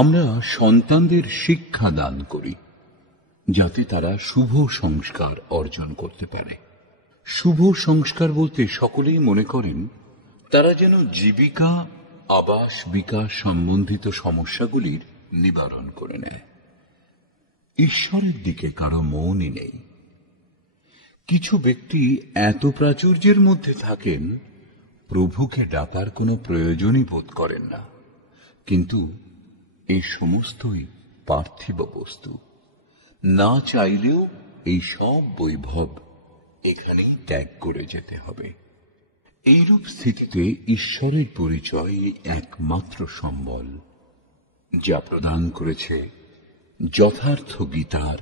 আমরা সন্তানদের শিক্ষা দান করি যাতে তারা শুভ সংস্কার অর্জন করতে পারে। শুভ সংস্কার বলতে সকলেই মনে করেন তারা যেন জীবিকা, আবাস, বিকাশ সম্বন্ধিত সমস্যাগুলির নিবারণ করে নেয়। ঈশ্বরের দিকে কারো মনই নেই। কিছু ব্যক্তি এত প্রাচুর্যের মধ্যে থাকেন প্রভুকে ডাকার কোনো প্রয়োজনই বোধ করেন না, কিন্তু এই সমস্তই পার্থিব বস্তু। না চাইলেও এই সব বৈভব এখানেই ত্যাগ করে যেতে হবে। এইরূপ স্থিতিতে ঈশ্বরের পরিচয় একমাত্র সম্বল, যা প্রদান করেছে যথার্থ গীতার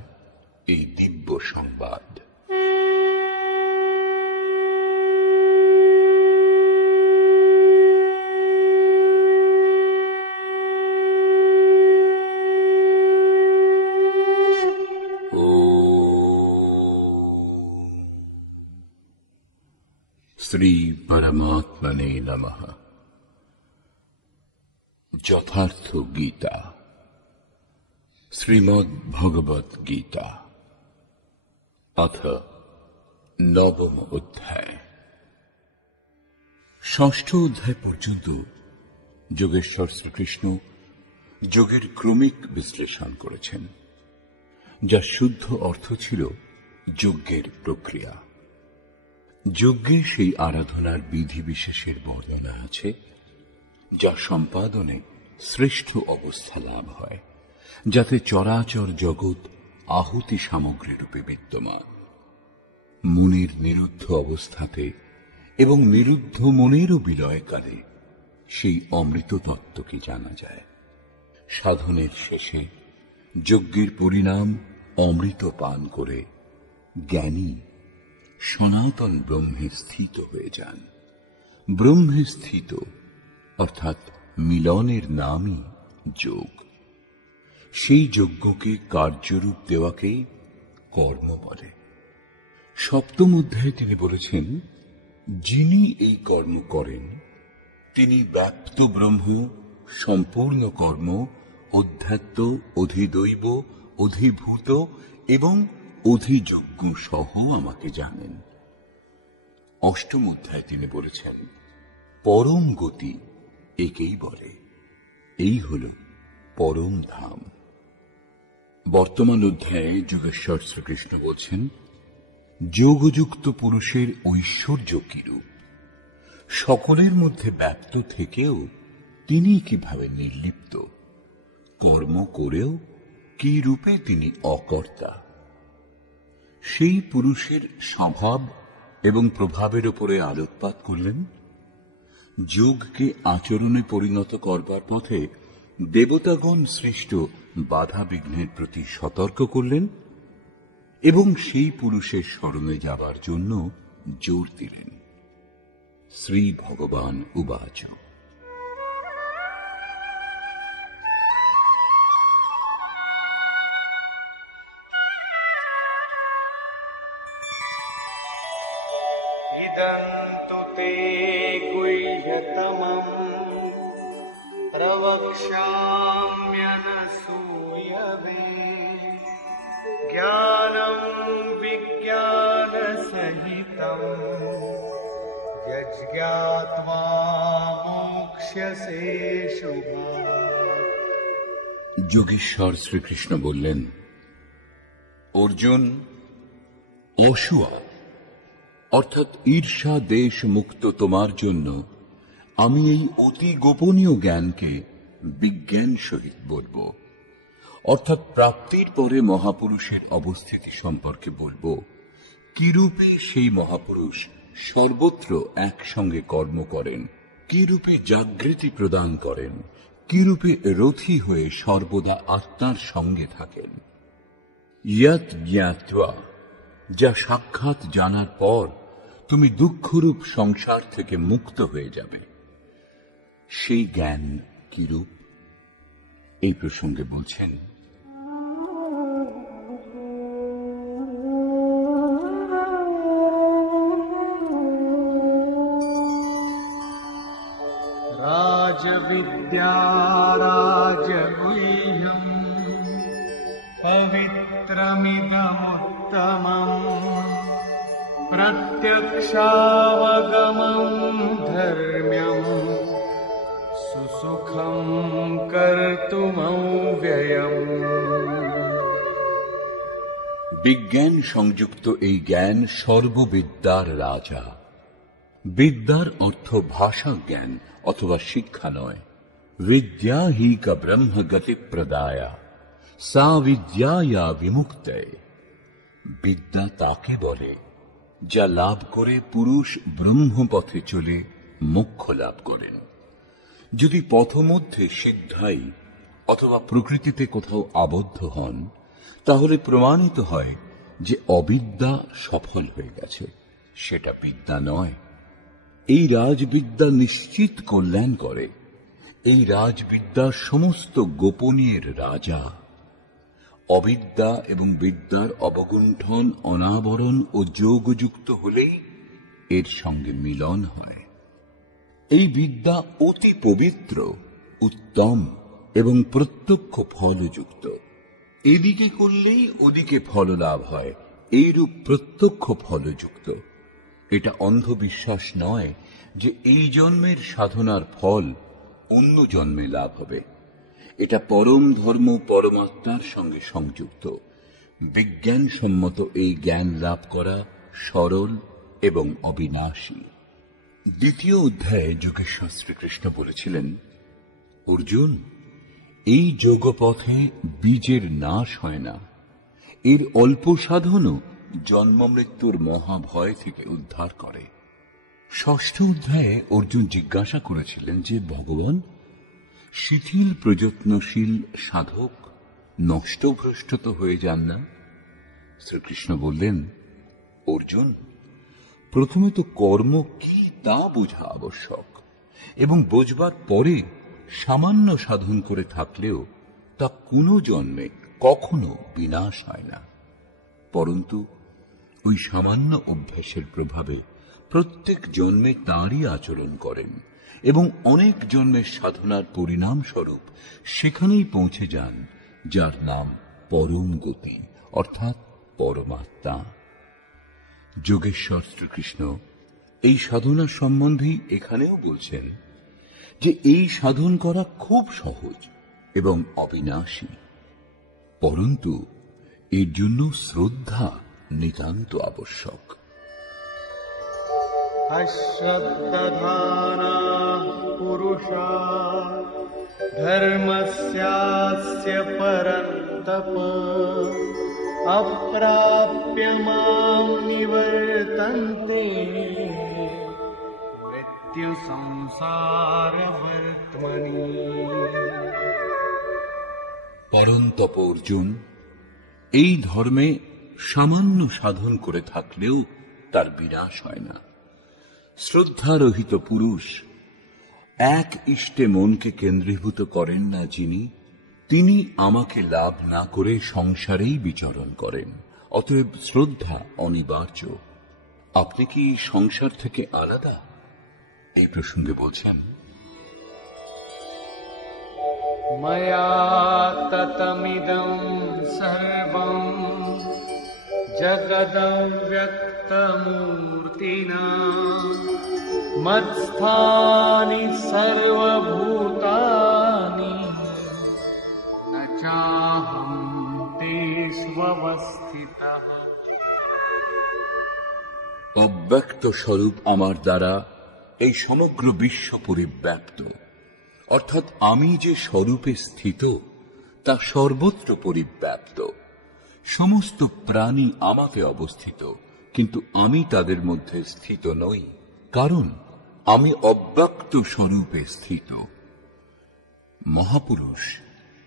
এই দিব্য সংবাদ। শ্রী পরমাত্মনে নমঃ। যথার্থ গীতা, শ্রীমদ্ ভগবত গীতা, অথ নবম অধ্যায়। ষষ্ঠ অধ্যায় পর্যন্ত যোগেশ্বর শ্রীকৃষ্ণ যোগের ক্রমিক বিশ্লেষণ করেছেন, যার শুদ্ধ অর্থ ছিল যজ্ঞের প্রক্রিয়া। যজ্ঞে সেই আরাধনার বিধি বিশেষের বর্ণনা আছে যা সম্পাদনে শ্রেষ্ঠ অবস্থা লাভ হয়, যাতে চরাচর জগৎ আহুতি সামগ্রী রূপে বিদ্যমান। মনের নিরুদ্ধ অবস্থাতে এবং নিরুদ্ধ মনেরও বিলয়কালে সেই অমৃত তত্ত্বকে জানা যায়। সাধনের শেষে যজ্ঞের পরিণাম অমৃত পান করে জ্ঞানী সনাতন ব্রহ্মে স্থিত হয়ে যান। ব্রহ্মে স্থিত অর্থাৎ মিলনের নামই যোগ। সেই যজ্ঞকে কার্যরূপ দেওয়াকেই কর্ম বলে। সপ্তম অধ্যায়ে তিনি বলেছেন, যিনি এই কর্ম করেন তিনি ব্যাপ্ত ব্রহ্ম, সম্পূর্ণ কর্ম, অধ্যাত্ম, অধিদৈব, অধিভূত এবং অধিযজ্ঞ সহ আমাকে জানেন। অষ্টম অধ্যায়ে তিনি বলেছেন, পরম গতি একেই বলে, এই হল পরম ধাম। বর্তমান অধ্যায়ে যোগেশ্বর শ্রীকৃষ্ণ বলছেন, যোগযুক্ত পুরুষের ঐশ্বর্য কিরূপ, সকলের মধ্যে ব্যপ্ত থেকেও তিনি কিভাবে নির্লিপ্ত, কর্ম করেও কি রূপে তিনি অকর্তা। সেই পুরুষের স্বভাব এবং প্রভাবের উপরে আলোকপাত করলেন। যোগকে আচরণে পরিণত করবার পথে দেবতাগণ সৃষ্ট বাধা বিঘ্নের প্রতি সতর্ক করলেন এবং সেই পুরুষের শরণে যাবার জন্য জোর দিলেন। শ্রী ভগবান উবাচ, ইদন্তু তে গুহ্যতমম প্রবক্ষ্যাম্যনসূয়বে জ্ঞানম বিজ্ঞানসহিতম যজ্ঞাত্মা মোক্ষ্যসে শুভাৎ। যোগেশ্বর শ্রীকৃষ্ণ বললেন, অর্জুন, অসুয়া অর্থাৎ ঈর্ষা দেশ মুক্ত তোমার জন্য আমি এই অতি গোপনীয় জ্ঞানকে বিজ্ঞান সহিত বলব, অর্থাৎ প্রাপ্তির পরে মহাপুরুষের অবস্থিতি সম্পর্কে বলব। কিরূপে সেই মহাপুরুষ সর্বত্র একসঙ্গে কর্ম করেন, কিরূপে জাগৃতি প্রদান করেন, কিরূপে রথী হয়ে সর্বদা আত্মার সঙ্গে থাকেন। ইয়ৎ জ্ঞাত্বা, যা সাক্ষাৎ জানার পর তুমি দুঃখরূপ সংসার থেকে মুক্ত হয়ে যাবে, সেই জ্ঞান কিরূপ এই প্রসঙ্গে বলছেন, রাজবিদ্যা রাজগুহ্যা कर्तुमव्ययम्। বিজ্ঞান সংযুক্ত এই জ্ঞান সর্ববিদ্যার রাজা। বিদ্যার অর্থ ভাষা জ্ঞান অথবা শিক্ষা নয়। বিদ্যা হি কা ব্রহ্ম গতি প্রদায়া সা বিদ্যায়া বিমুক্তয়ে। বিদ্যা তাকে বলে যা লাভ করে পুরুষ ব্রহ্মপথে চলে মোক্ষ লাভ করেন। যদি পথমধ্যে সিদ্ধাই অথবা প্রকৃতিতে কোথাও আবদ্ধ হন, তাহলে প্রমাণিত হয় যে অবিদ্যা সফল হয়ে গেছে, সেটা বিদ্যা নয়। এই রাজবিদ্যা নিশ্চিত কল্যাণ করে। এই রাজবিদ্যা সমস্ত গোপনীয়ের রাজা। অবিদ্যা এবং বিদ্যার অবগুণ্ঠন, অনাবরণ ও যোগযুক্ত হলেই এর সঙ্গে মিলন হয়। এই বিদ্যা অতি পবিত্র, উত্তম এবং প্রত্যক্ষ ফলযুক্ত। এদিকে করলেই ওদিকে ফল লাভ হয়, এইরূপ প্রত্যক্ষ ফলযুক্ত। এটা অন্ধবিশ্বাস নয় যে এই জন্মের সাধনার ফল অন্য জন্মে লাভ হবে। এটা পরম ধর্ম পরমাত্মার সঙ্গে সংযুক্ত। বিজ্ঞানসম্মত এই জ্ঞান লাভ করা সরল এবং অবিনাশী। দ্বিতীয় অধ্যায়ে যোগেশ্বর শ্রীকৃষ্ণ বলেছিলেন, অর্জুন, এই যোগপথে বীজের নাশ হয় না। এর অল্প সাধনও জন্ম মৃত্যুর মহাভয় থেকে উদ্ধার করে। ষষ্ঠ অধ্যায়ে অর্জুন জিজ্ঞাসা করেছিলেন যে, ভগবান, শিথিল প্রযত্নশীল সাধক নষ্টভ্রষ্ট তো হয়ে যান না? শ্রীকৃষ্ণ বললেন, অর্জুন, প্রথমে তো কর্ম কি তা বোঝা আবশ্যক, এবং বোঝবার পরে সামান্য সাধন করে থাকলেও তা কোনো জন্মে কখনো বিনাশ হয় না। পরন্তু ওই সামান্য অভ্যাসের প্রভাবে প্রত্যেক জন্মে তাঁরই আচরণ করেন এবং অনেক জন্মের সাধনার পরিণাম স্বরূপ সেখানেই পৌঁছে যান যার নাম পরম গতি, অর্থাৎ পরমাত্মা। যোগেশ্বর শ্রীকৃষ্ণ এই সাধনা সম্বন্ধেই এখানেও বলছেন যে এই সাধন করা খুব সহজ এবং অবিনাশী, পরন্তু এর জন্য শ্রদ্ধা নিতান্ত আবশ্যক। अश्रद्धधानाः पुरुषा धर्मस्यास्य परन्तप अप्राप्य मां निवर्तन्ते मृत्यु संसारवर्त्मनि। পরন্তপ অর্জুন, এই ধর্মে সামান্য সাধন করে থাকলেও তার বিনাশ হয় না। শ্রদ্ধারহিত পুরুষ এক ইষ্টে মনকে কেন্দ্রীভূত করেন না যিনি, তিনি আমাকে লাভ না করে সংসারেই বিচরণ করেন। অতএব শ্রদ্ধা অনিবার্য। আপনি কি সংসার থেকে আলাদা? এই প্রসঙ্গে বলছেন, मया ततमिदं सर्वं जगदव्यक्तमूर्तिना मत्स्थानि सर्वभूतानि न चाहं तेष्वस्थितः। অব্যক্ত স্বরূপ আমার দ্বারা এই সমগ্র বিশ্ব পরিব্যাপ্ত, অর্থাৎ আমি যে স্বরূপে স্থিত তা সর্বত্র পরিব্যাপ্ত। সমস্ত প্রাণী আমাতে অবস্থিত, কিন্তু আমি তাদের মধ্যে স্থিত নই, কারণ আমি অব্যক্ত স্বরূপে স্থিত। মহাপুরুষ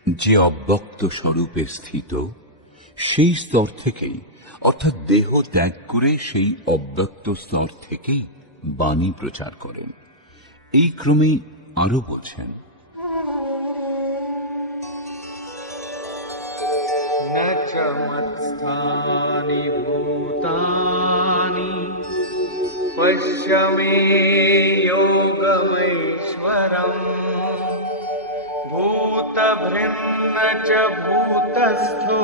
যে অব্যক্ত স্বরূপে স্থিত, সেই স্তর থেকেই, অর্থাৎ দেহ ত্যাগ করে সেই অব্যক্ত স্তর থেকেই বাণী প্রচার করেন। এই ক্রমেই আরো বলছেন, न च मत्स्थानि भूतानि पश्य मे योगमैश्वरम् भूतभृन्न च भूतस्थो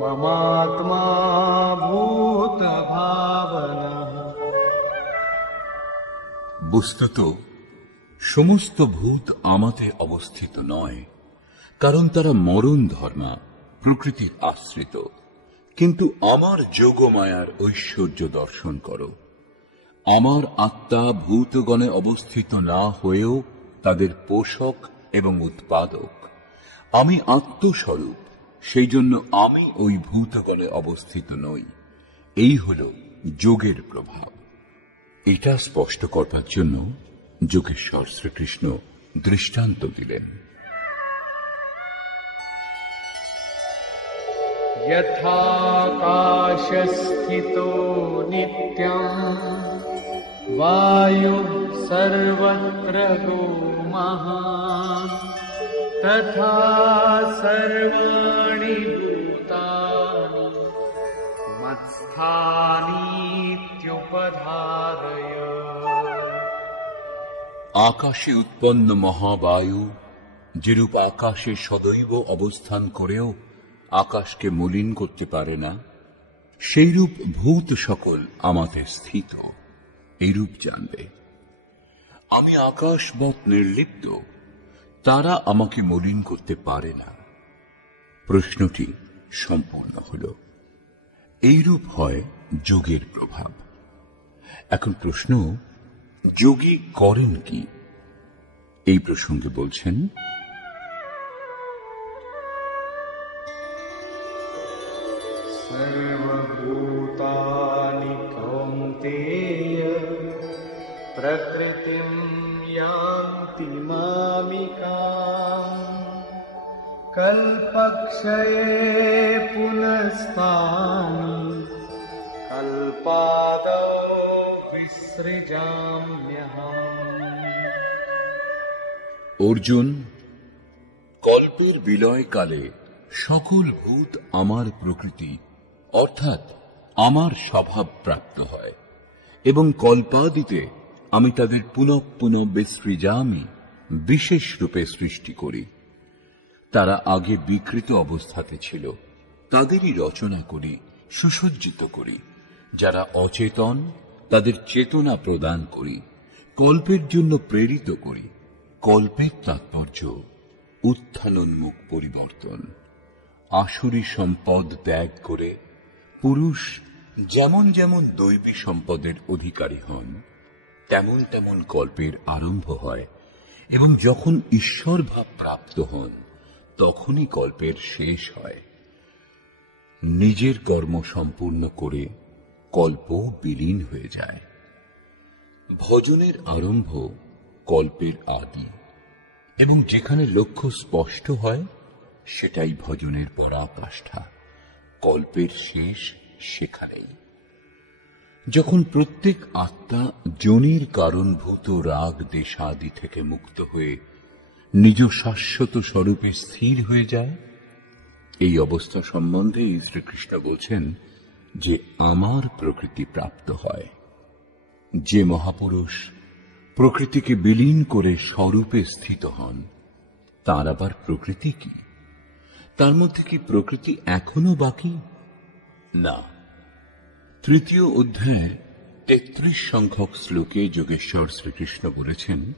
ममात्मा भूतभावनः। বস্তুত সমস্ত ভূত আমাতে অবস্থিত নয়, কারণ তারা মরণ ধর্মা, প্রকৃতির আশ্রিত। কিন্তু আমার যোগমায়ার ঐশ্বর্য দর্শন করো। আমার আত্মা ভূতগণে অবস্থিত না হয়েও তাদের পোষক এবং উৎপাদক। আমি আত্মস্বরূপ, সেই জন্য আমি ওই ভূতগণে অবস্থিত নই। এই হল যোগের প্রভাব। এটা স্পষ্ট করবার জন্য যোগেশ্বর শ্রীকৃষ্ণ দৃষ্টান্ত দিলেন। यथाकाशस्थितो नित्यं वायुः सर्वत्र महान् तथा सर्वाणि भूतानि मत्स्थानीत्युपधारय। আকাশে উৎপন্ন মহাবায়ু যেরূপ আকাশে সদৈব অবস্থান করেও আকাশকে মলিন করতে পারে না, সেইরূপ ভূত সকল আমাতে স্থিত, এইরূপ জানবে। আমি আকাশবৎ নির্লিপ্ত, তারা আমাকে মলিন করতে পারে না। প্রশ্নটি সম্পূর্ণ হল। এইরূপ হয় যোগের প্রভাব। এখন প্রশ্ন, যোগী করেন কি? এই প্রসঙ্গে বলছেন, सर्वभूतानि कौन्तेय प्रकृतिं यान्ति मामिकाम् कल्पक्षये पुनस्तानि कल्पादौ विसृजाम्यहम्। অর্জুন, কল্পের বিলয়কালে সকল ভূত আমার প্রকৃতি অর্থাৎ আমার স্বভাব প্রাপ্ত হয় এবং কল্পাদিতে আমি তাদের পুনঃ পুনঃ বিসৃজামি, বিশেষ রূপে সৃষ্টি করি। তারা আগে বিকৃত অবস্থাতে ছিল, তাদেরই রচনা করি, সুসজ্জিত করি। যারা অচেতন তাদের চেতনা প্রদান করি, কল্পের জন্য প্রেরিত করি। কল্পের তাৎপর্য উত্থানোন্মুখ পরিবর্তন। আসুরী সম্পদ ত্যাগ করে পুরুষ যেমন যেমন দৈবী সম্পদের অধিকারী হন, তেমন তেমন কল্পের আরম্ভ হয় এবং যখন ঈশ্বর ভাব প্রাপ্ত হন তখনই কল্পের শেষ হয়। নিজের কর্ম সম্পূর্ণ করে কল্প বিলীন হয়ে যায়। ভজনের আরম্ভ কল্পের আদি এবং যেখানে লক্ষ্য স্পষ্ট হয় সেটাই ভজনের পরাকাষ্ঠা। কল্পের শেষ সেখানেই। যখন প্রত্যেক আত্মা যোনির কারণভূত রাগ দেশাদি থেকে মুক্ত হয়ে নিজ শাশ্বত স্বরূপে স্থির হয়ে যায়, এই অবস্থা সম্বন্ধে শ্রীকৃষ্ণ বলছেন যে আমার প্রকৃতি প্রাপ্ত হয়। যে মহাপুরুষ প্রকৃতিকে বিলীন করে স্বরূপে স্থিত হন, তার আবার প্রকৃতি কি? তার মধ্যে কি প্রকৃতি এখনো বাকি? না। তৃতীয় অধ্যায় ৩৩ সংখ্যক শ্লোকে যোগেশ্বর শ্রীকৃষ্ণ বলেছেন,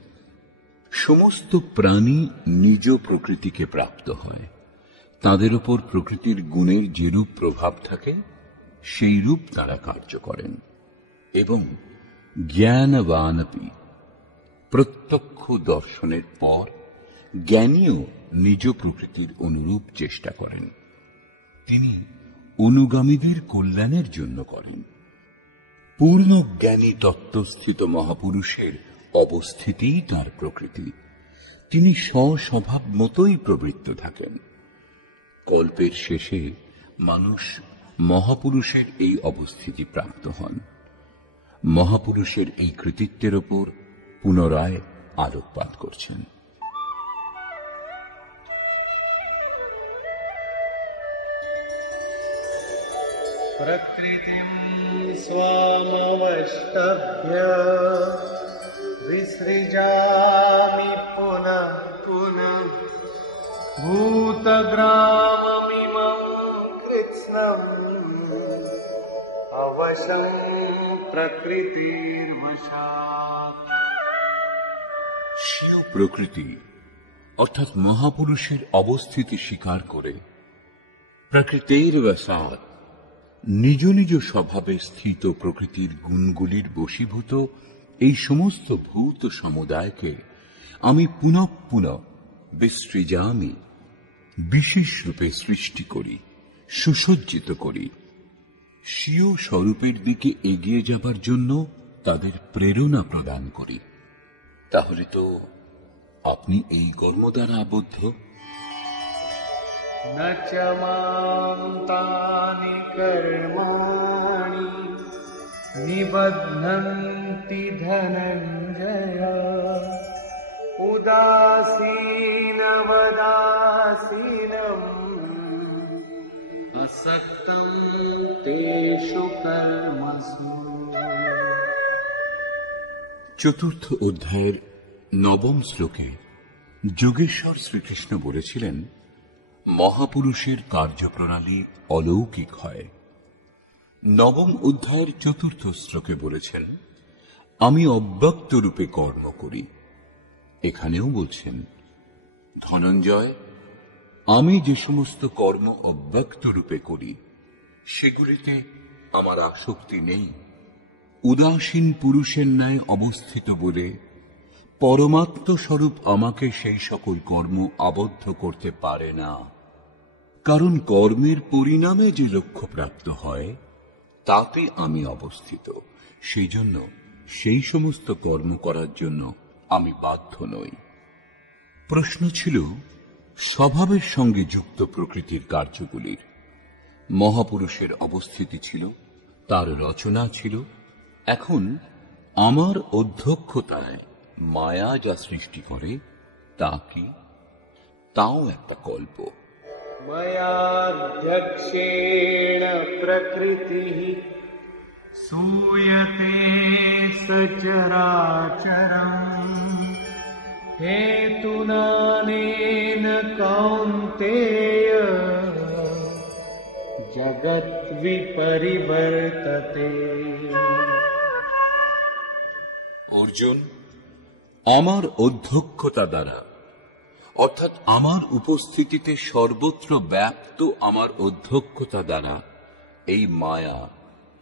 সমস্ত প্রাণী নিজ প্রকৃতিকে প্রাপ্ত হয়। তাদের উপর প্রকৃতির গুণের যেরূপ প্রভাব থাকে সেই রূপ তারা কার্য করেন। এবং জ্ঞানবানপি, প্রত্যক্ষ দর্শনের পর জ্ঞানীও নিজ প্রকৃতির অনুরূপ চেষ্টা করেন। তিনি অনুগামীদের কল্যাণের জন্য করেন। পূর্ণ জ্ঞানী তত্ত্বস্থিত মহাপুরুষের অবস্থিতিই তার প্রকৃতি। তিনি স্বস্বভাব মতোই প্রবৃত্ত থাকেন। কল্পের শেষে মানুষ মহাপুরুষের এই অবস্থিতি প্রাপ্ত হন। মহাপুরুষের এই কৃতিত্বের ওপর পুনরায় আলোকপাত করছেন। प्रकृतिं स्वामवष्टभ्य विसृजामि पुनः पुनः भूतग्राममिमं कृत्स्नम् अवशं प्रकृतिर्वशात्। স্বীয় প্রকৃতি অর্থাৎ মহাপুরুষের অবস্থিতি স্বীকার করে প্রকৃতির বসাত নিজ নিজ স্বভাবে স্থিত প্রকৃতির গুণগুলির বশীভূত এই সমস্ত ভূত সমুদায়কে আমি পুনঃ পুনঃ বিসৃজামি, বিশেষ রূপে সৃষ্টি করি, সুসজ্জিত করি, স্বীয় স্বরূপের দিকে এগিয়ে যাবার জন্য তাদের প্রেরণা প্রদান করি। তাহলে তো আপনি এই কর্ম দ্বারা আবদ্ধ। न च मां तानि कर्माणि निबध्नन्ति धनञ्जय उदासीनवदासीनम् असक्तं तेषु कर्मसु। চতুর্থ অধ্যায়ের নবম শ্লোকে যোগেশ্বর শ্রীকৃষ্ণ বলেছিলেন, মহাপুরুষের কার্যপ্রণালী অলৌকিক হয়। নবম অধ্যায়ের চতুর্থ শ্লোকে বলেছেন, আমি অব্যক্ত রূপে কর্ম করি। এখানেও বলছেন, ধনঞ্জয়, আমি যে সমস্ত কর্ম অব্যক্ত রূপে করি সেগুলিতে আমার আসক্তি নেই। উদাসীন পুরুষের ন্যায় অবস্থিত বলে পরমাত্ম স্বরূপ আমাকে সেই সকল কর্ম আবদ্ধ করতে পারে না। কারণ কর্মের পরিণামে যে লক্ষ্য প্রাপ্ত হয় তাতে আমি অবস্থিত, সেই জন্য সেই সমস্ত কর্ম করার জন্য আমি বাধ্য নই। প্রশ্ন ছিল স্বভাবের সঙ্গে যুক্ত প্রকৃতির কার্যগুলির। মহাপুরুষের অবস্থিতি ছিল, তার রচনা ছিল। এখন আমার অধ্যক্ষতায় মায়া যা সৃষ্টি করে তা কি? তাও একটা কল্প। मयाध्यक्षेण प्रकृतिः सूयते सचराचरम् हेतुनानेन कौन्तेय जगद्विपरिवर्तते। অর্জুন, আমার অধ্যক্ষতা দ্বারা অর্থাৎ আমার উপস্থিতিতে সর্বত্র ব্যাপ্ত আমার অধ্যক্ষতা দ্বারা এই মায়া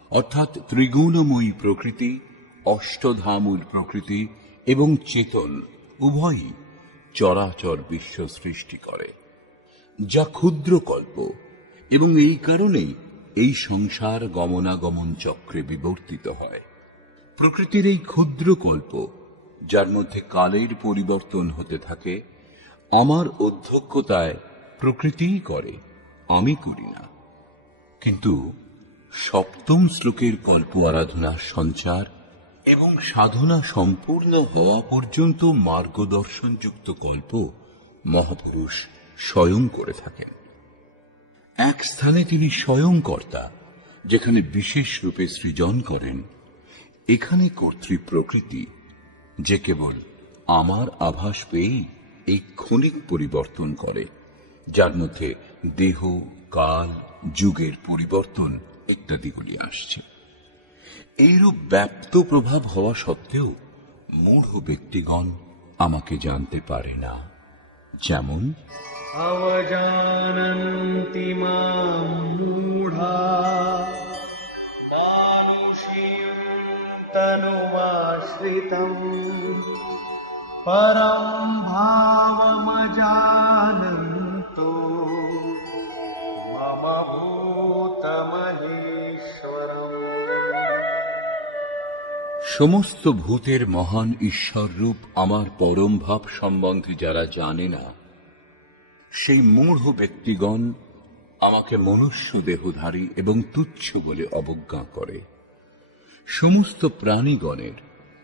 অর্থাৎ ত্রিগুণময়ী প্রকৃতি, অষ্টধামূল প্রকৃতি এবং চেতন উভয়ই চরাচর বিশ্ব সৃষ্টি করে, যা ক্ষুদ্র কল্প, এবং এই কারণেই এই সংসার গমনাগমন চক্রে বিবর্তিত হয়। প্রকৃতির এই ক্ষুদ্র কল্প, যার মধ্যে কালের পরিবর্তন হতে থাকে, আমার অধ্যক্ষতায় প্রকৃতিই করে, আমি করি না। কিন্তু সপ্তম শ্লোকের কল্প আরাধনার সঞ্চার এবং সাধনা সম্পূর্ণ হওয়া পর্যন্ত মার্গদর্শনযুক্ত কল্প মহাপুরুষ স্বয়ং করে থাকেন। এক স্থানে তিনি স্বয়ং কর্তা, যেখানে বিশেষ রূপে সৃজন করেন। এখানে কর্তৃ প্রকৃতি, যে কেবল আমার আভাস পেয়েই এই ক্ষণিক পরিবর্তন করে, যার মধ্যে দেহ, কাল, যুগের পরিবর্তন ইত্যাদিগুলি আসছে। এইরূপ ব্যাপ্ত প্রভাব হওয়া সত্ত্বেও মূঢ় ব্যক্তিগণ আমাকে জানতে পারে না। যেমন अवजानन्ति मां मूढा मानुषीं तनुमाश्रितम् परं भावमजानन्तो मम भूतमहेश्वरम्। সমস্ত ভূতের মহান ঈশ্বর রূপ আমার পরম ভাব সম্বন্ধে যারা জানে না, সেই মূঢ় ব্যক্তিগণ আমাকে মনুষ্য দেহধারী এবং তুচ্ছ বলে অবজ্ঞা করে। সমস্ত প্রাণীগণের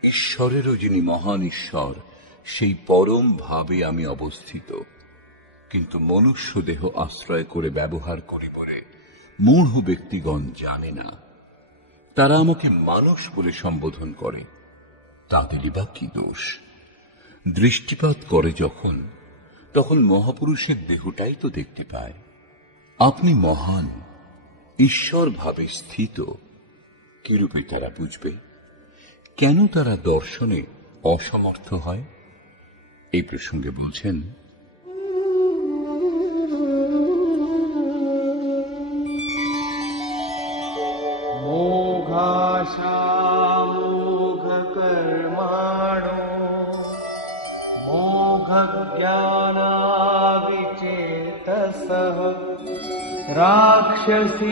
ঈশ্বরেরও যিনি মহান ঈশ্বর, সেই পরম ভাবে আমি অবস্থিত, কিন্তু মনুষ্য দেহ আশ্রয় করে ব্যবহার করি বলে মূঢ় ব্যক্তিগণ জানে না। তারা আমাকে মানুষ বলে সম্বোধন করে, তাদেরই বা কি দোষ? দৃষ্টিপাত করে যখন, তখন মহাপুরুষের দেহটাই তো দেখতে পায়। আপনি মহান, ঈশ্বর ভাবে স্থিত, কিরূপে তারা বুঝবে? কেন তারা দর্শনে অসমর্থ হয়? এই প্রসঙ্গে বলছেন, मोघाशामोघकर्माणो मोघज्ञानाविचेतसः राक्षसीमासुरीं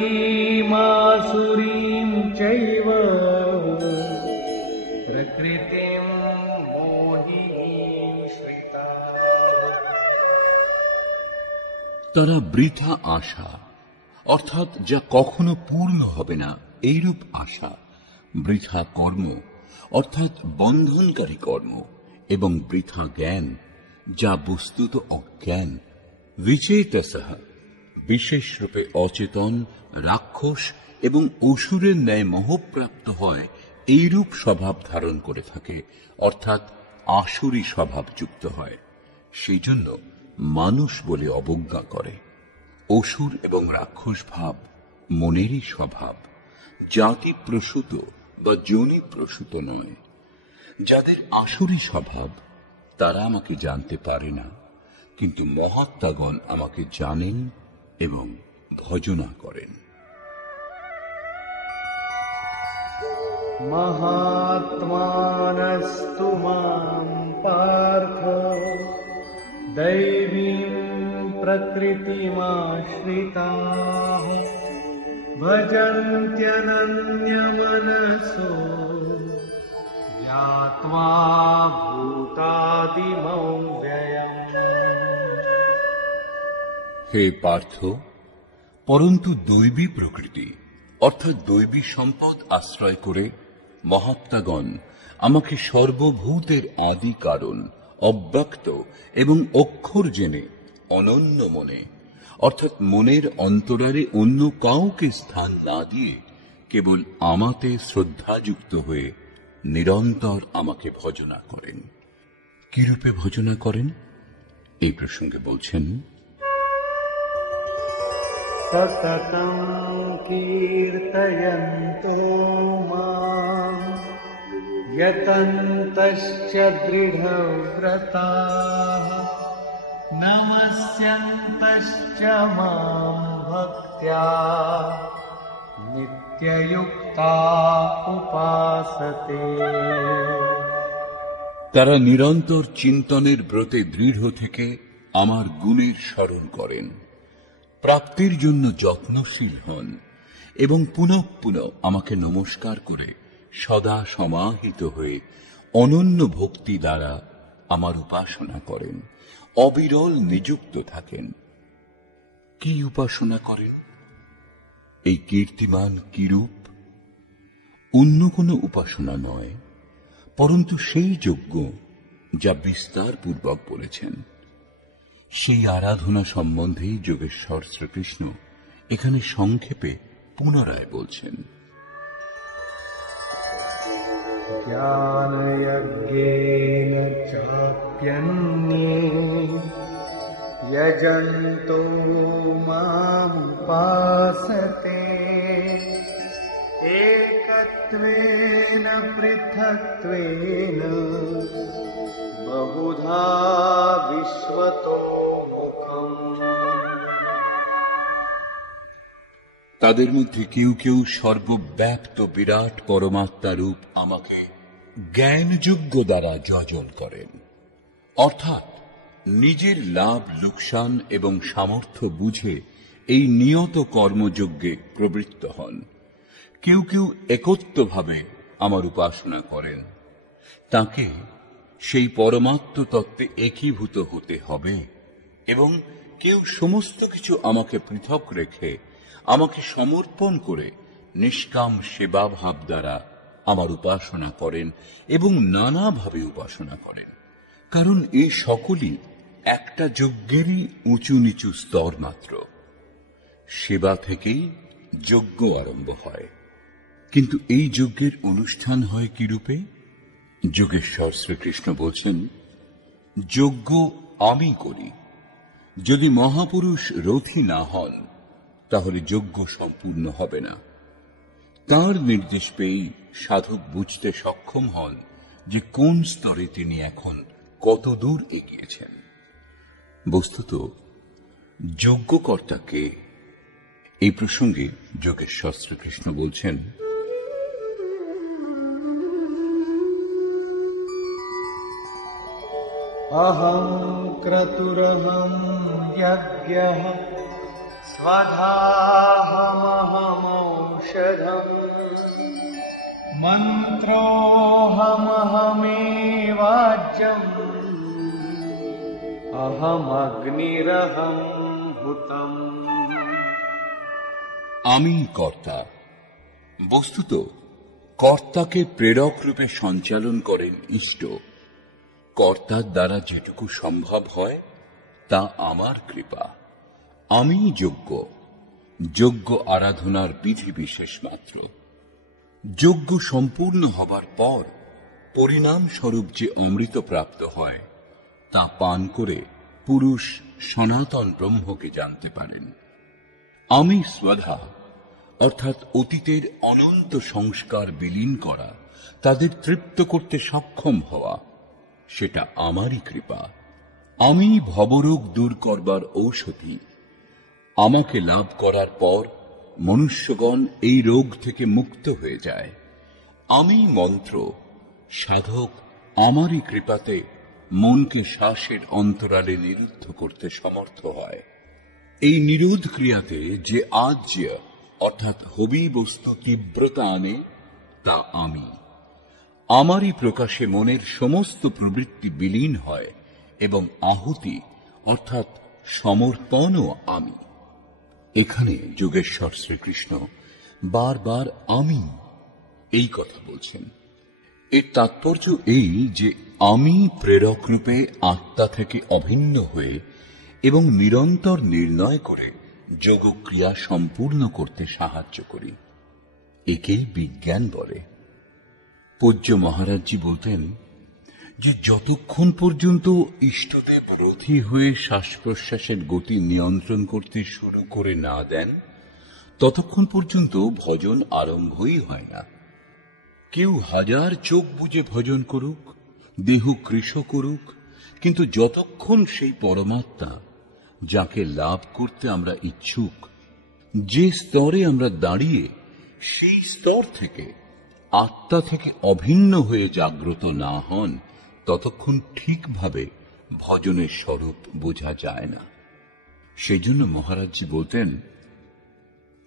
चैव प्रकृतिं मोहिनीं श्रिता। তারা বৃথা আশা, অর্থাৎ যা কখনো পূর্ণ হবে না এইরূপ আশা, বৃথা কর্ম অর্থাৎ বন্ধনকারী কর্ম, এবং বৃথা জ্ঞান যা বস্তুত অজ্ঞান, বিচেতসঃ বিশেষ রূপে অচেতন, রাক্ষস এবং অসুরের ন্যায় মোহপ্রাপ্ত হয় এইরূপ স্বভাব ধারণ করে থাকে, অর্থাৎ আসুরী স্বভাব যুক্ত হয়। সেই জন্য মানুষ বলে অবজ্ঞা করে। অসুর এবং রাক্ষস ভাব মনেরই স্বভাব, জাতি প্রসূত বা যোনি প্রসূত নয়। যাদের আসুরী স্বভাব তারা আমাকে জানতে পারে না, কিন্তু মহাত্মাগণ আমাকে জানেন এবং ভজনা করেন। महात्मानस्तु मां पार्थ दैवीं प्रकृतिमाश्रिताः भजन्त्यनन्यमनसो ज्ञात्वा भूतादिमव्ययम्। হে পার্থ, পরন্তু দৈবী প্রকৃতি অর্থাৎ দৈবী সম্পদ আশ্রয় করে মহাত্মাগণ আমাকে সর্বভূতের আদি কারণ, অব্যক্ত এবং অক্ষর জেনে অনন্য মনে অর্থাৎ মনের অন্তরারে অন্য কাউকে স্থান না দিয়ে কেবল আমাতে শ্রদ্ধাযুক্ত হয়ে নিরন্তর আমাকে ভজনা করেন। কিরূপে ভজনা করেন এই প্রসঙ্গে বলছেন, सततं कीर्तयन्तो मां यतन्तश्च दृढव्रताः नमस्यन्तश्च मां भक्त्या नित्ययुक्ता उपासते। তারা নিরন্তর চিন্তনের ব্রতে দৃঢ় থেকে আমার গুণের স্মরণ করেন, প্রাপ্তির জন্য যত্নশীল হন এবং পুনঃ পুনঃ আমাকে নমস্কার করে সদা সমাহিত হয়ে অনন্য ভক্তি দ্বারা আমার উপাসনা করেন, অবিরল নিযুক্ত থাকেন। কি উপাসনা করেন? এই কীর্তিমান কিরূপ? অন্য কোনো উপাসনা নয়, পরন্তু সেই যজ্ঞ যা বিস্তার পূর্বক বলেছেন। সেই আরাধনা সম্বন্ধেই যোগেশ্বর শ্রীকৃষ্ণ এখানে সংক্ষেপে পুনরায় বলছেন, জ্ঞানযজ্ঞেন চাপ্যন্যে যজন্তো মামুপাসতে একত্বেন পৃথক্ত্বেন বহুধা বিশ্বতো মুখম। তাদের মধ্যে কেউ কেউ সর্বব্যাপ্ত বিরাট পরমাত্মা রূপ আমাকে জ্ঞানযোগ্য দ্বারা যজন করেন, অর্থাৎ নিজের লাভ লোকসান এবং সামর্থ্য বুঝে এই নিয়ত কর্মযজ্ঞে প্রবৃত্ত হন। কেউ কেউ একত্বভাবে আমার উপাসনা করেন। তাকে সেই পরমাত্ম তত্ত্বে একীভূত হতে হবে, এবং কেউ সমস্ত কিছু আমাকে পৃথক রেখে আমাকে সমর্পণ করে নিষ্কাম সেবা ভাব দ্বারা আমার উপাসনা করেন এবং নানাভাবে উপাসনা করেন। কারণ এই সকলই একটা যজ্ঞেরই উঁচু নিচু স্তর মাত্র। সেবা থেকেই যজ্ঞ আরম্ভ হয়। কিন্তু এই যজ্ঞের অনুষ্ঠান হয় কিরূপে? যোগেশ্বর শ্রীকৃষ্ণ বলছেন, যজ্ঞ আমি করি। যদি মহাপুরুষ রথী না হন তাহলে যজ্ঞ সম্পূর্ণ হবে না। তার নির্দেশ পেয়েই সাধক বুঝতে সক্ষম হন যে কোন স্তরে তিনি এখন কত দূর এগিয়েছেন। বস্তুত যজ্ঞকর্তাকে এই প্রসঙ্গে যোগেশ্বর শ্রীকৃষ্ণ বলছেন, अहं क्रतुरहं यज्ञः स्वधाहमहमौषधम् मन्त्रोऽहमहमेवाज्यम् अहमग्निरहं हुतम्। আমি কর্তা। বস্তুত কর্তাকে প্রেরক রূপে সঞ্চালন করেন ইষ্ট। কর্তার দ্বারা যেটুকু সম্ভব হয় তা আমার কৃপা। আমি যোগ্য আরাধনার বিধি বিশেষ মাত্র। যজ্ঞ সম্পূর্ণ হবার পর পরিণাম স্বরূপ যে অমৃত প্রাপ্ত হয় তা পান করে পুরুষ সনাতন ব্রহ্মকে জানতে পারেন। আমি স্বধা অর্থাৎ অতীতের অনন্ত সংস্কার বিলীন করা, তাদের তৃপ্ত করতে সক্ষম হওয়া, সেটা আমারই কৃপা। আমি ভবরোগ দূর করবার ঔষধি। আমাকে লাভ করার পর মনুষ্যগণ এই রোগ থেকে মুক্ত হয়ে যায়। আমি মন্ত্র। সাধক আমারই কৃপাতে মনকে শ্বাসের অন্তরালে নিরুদ্ধ করতে সমর্থ হয়। এই নিরোধ ক্রিয়াতে যে আজ্য অর্থাৎ হবি বস্তু তীব্রতা আনে তা আমি। আমারই প্রকাশে মনের সমস্ত প্রবৃত্তি বিলীন হয় এবং আহুতি অর্থাৎ সমর্পণও আমি। এখানে যোগেশ্বর শ্রীকৃষ্ণ বারবার আমি এই কথা বলছেন। এর তাৎপর্য এই যে আমি প্রেরক রূপে আত্মা থেকে অভিন্ন হয়ে এবং নিরন্তর নির্ণয় করে যোগক্রিয়া সম্পূর্ণ করতে সাহায্য করি। একেই বিজ্ঞান বলে। পূজ্য মহারাজজি বলতেন যে যতক্ষণ পর্যন্ত ইষ্টদেব রথী হয়ে শ্বাস প্রশ্বাসের গতি নিয়ন্ত্রণ করতে শুরু করে না দেন, ততক্ষণ পর্যন্ত ভজন আরম্ভই হয় না। কেউ হাজার চোখ বুজে ভজন করুক, দেহ কৃশ করুক, কিন্তু যতক্ষণ সেই পরমাত্মা যাকে লাভ করতে আমরা ইচ্ছুক, যে স্তরে আমরা দাঁড়িয়ে সেই স্তর থেকে আত্মা থেকে অভিন্ন হয়ে জাগ্রত না হন, ততক্ষণ ঠিকভাবে ভজনের স্বরূপ বোঝা যায় না। সেই জন্য মহারাজজি বলতেন,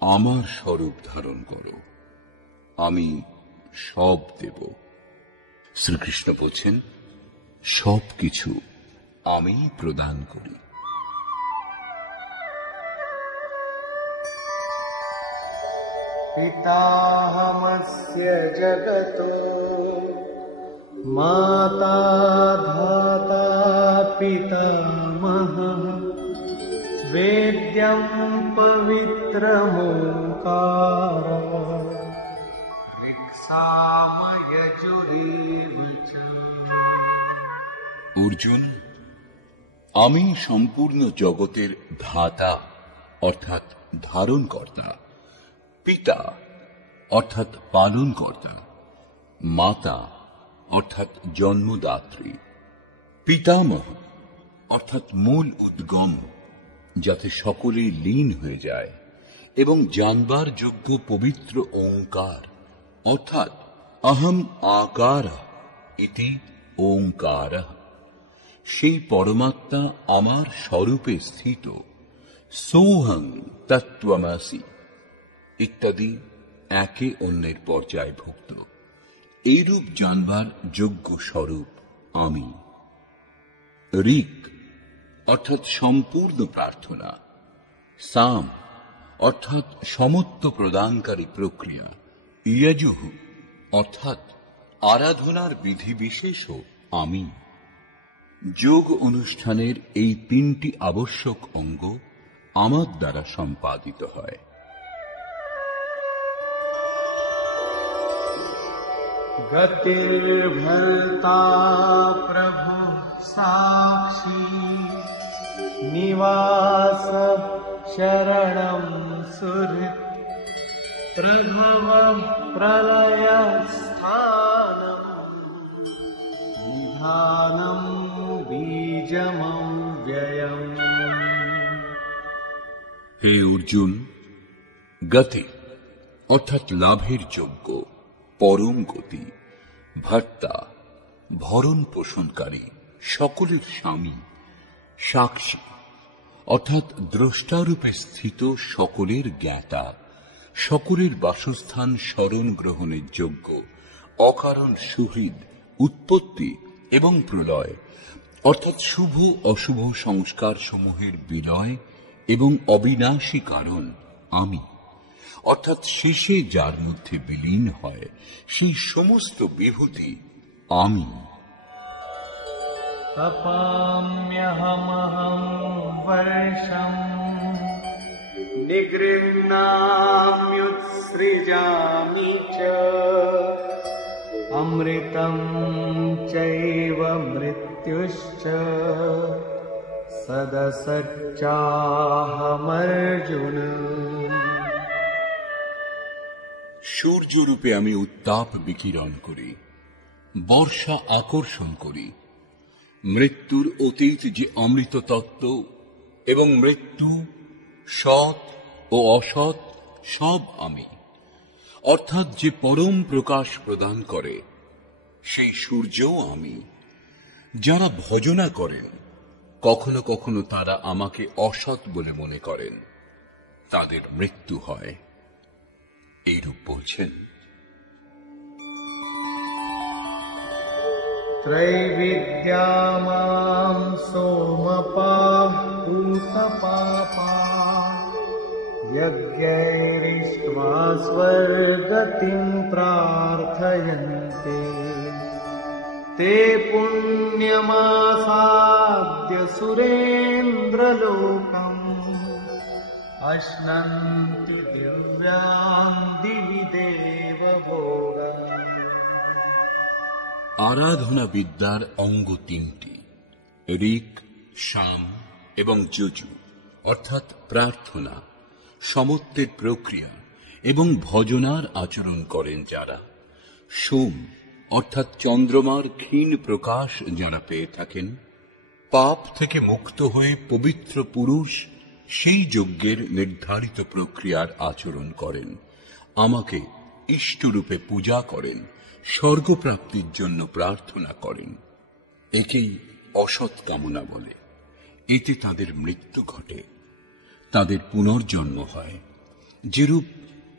আমার স্বরূপ ধারণ করো, আমি সব দেব। শ্রীকৃষ্ণ বলছেন, সব কিছু আমি প্রদান করি। पिताहमस्य जगतो माता धाता पितामहः वेद्यं पवित्रमोङ्कार ऋक्सामयजुरेव च। অর্জুন, আমি সম্পূর্ণ জগতের ধাতা অর্থাৎ ধারণকর্তা, পিতা অর্থাৎ পালনকর্তা, মাতা অর্থাৎ জন্মদাত্রী, পিতামহ অর্থাৎ মূল উদ্গম, যাতে সকলেই লীন হয়ে যায়, এবং জানবার যোগ্য পবিত্র ওঙ্কার অর্থাৎ অহম আকার ইতি ওঙ্কার। সেই পরমাত্মা আমার স্বরূপে স্থিত। সোহং তত্ত্বমসি ইত্যাদি একে অন্যের পর্যায়ভুক্ত। এইরূপ জানবার যোগ্য স্বরূপ আমি। ঋক অর্থাৎ সম্পূর্ণ প্রার্থনা, সাম অর্থাৎ সমত্ব প্রদানকারী প্রক্রিয়া, যজুঃ অর্থাৎ আরাধনার বিধি বিশেষও আমি। যোগ অনুষ্ঠানের এই তিনটি আবশ্যক অঙ্গ আমার দ্বারা সম্পাদিত হয়। गतिर्भर्ता प्रभु साक्षी निवास शरणं सुहृत् प्रभव प्रलय स्थानं निधानं নিজমম ব্যয়ম। হে অর্জুন, গতি অর্থাৎ লাভের যোগ্য, পরম গতি, ভর্তা ভরণ পোষণকারী, সকলের স্বামী, সাক্ষী অর্থাৎ দ্রষ্টারূপে স্থিত সকলের জ্ঞাতা, সকলের বাসস্থান স্মরণ গ্রহণের যোগ্য, অকারণ সুহৃদ, উৎপত্তি এবং প্রলয় অর্থাৎ শুভ অশুভ সংস্কার সমূহের বিলয় এবং অবিনাশী কারণ আমি, অর্থাৎ শেষে যার মধ্যে বিলীন হয় সেই সমস্ত বিভূতি আমি। तपाम्यहमहं वर्षम् निगृह्णाम्युत्सृजामि च अमृतं चैव मृत्युश्च सदसच्चाहमर्जुन। সূর্যরূপে আমি উত্তাপ বিকিরণ করি, বর্ষা আকর্ষণ করি, মৃত্যুর অতীত যে অমৃত তত্ত্ব এবং মৃত্যু, সৎ ও অসৎ সব আমি, অর্থাৎ যে পরম প্রকাশ প্রদান করে সেই সূর্যও আমি। যারা ভজনা করেন কখনো কখনো তারা আমাকে অসৎ বলে মনে করেন, তাদের মৃত্যু হয়। এইরূপ বলছেন। त्रैविद्या मां सोमपाः पूतपापाः यज्ञैरिष्ट्वा स्वर्गतिं प्रार्थयन्ते ते पुण्यमासाद्य सुरेन्द्रलोकम् अश्नन्ति दिव्यां दिवि देवभोगम्। আরাধনা বিদ্যার অঙ্গ তিনটি, ঋক, সাম এবং যজু, অর্থাৎ প্রার্থনা, সমত্বের প্রক্রিয়া এবং ভজনার আচরণ করেন যারা। সোম অর্থাৎ চন্দ্রমার ক্ষীণ প্রকাশ যারা পেয়ে থাকেন, পাপ থেকে মুক্ত হয়ে পবিত্র পুরুষ সেই যজ্ঞের নির্ধারিত প্রক্রিয়ার আচরণ করেন, আমাকে ইষ্টরূপে পূজা করেন, স্বর্গপ্রাপ্তির জন্য প্রার্থনা করেন। একেই অসৎ কামনা বলে। এতে তাদের মৃত্যু ঘটে, তাদের পুনর্জন্ম হয়, যেরূপ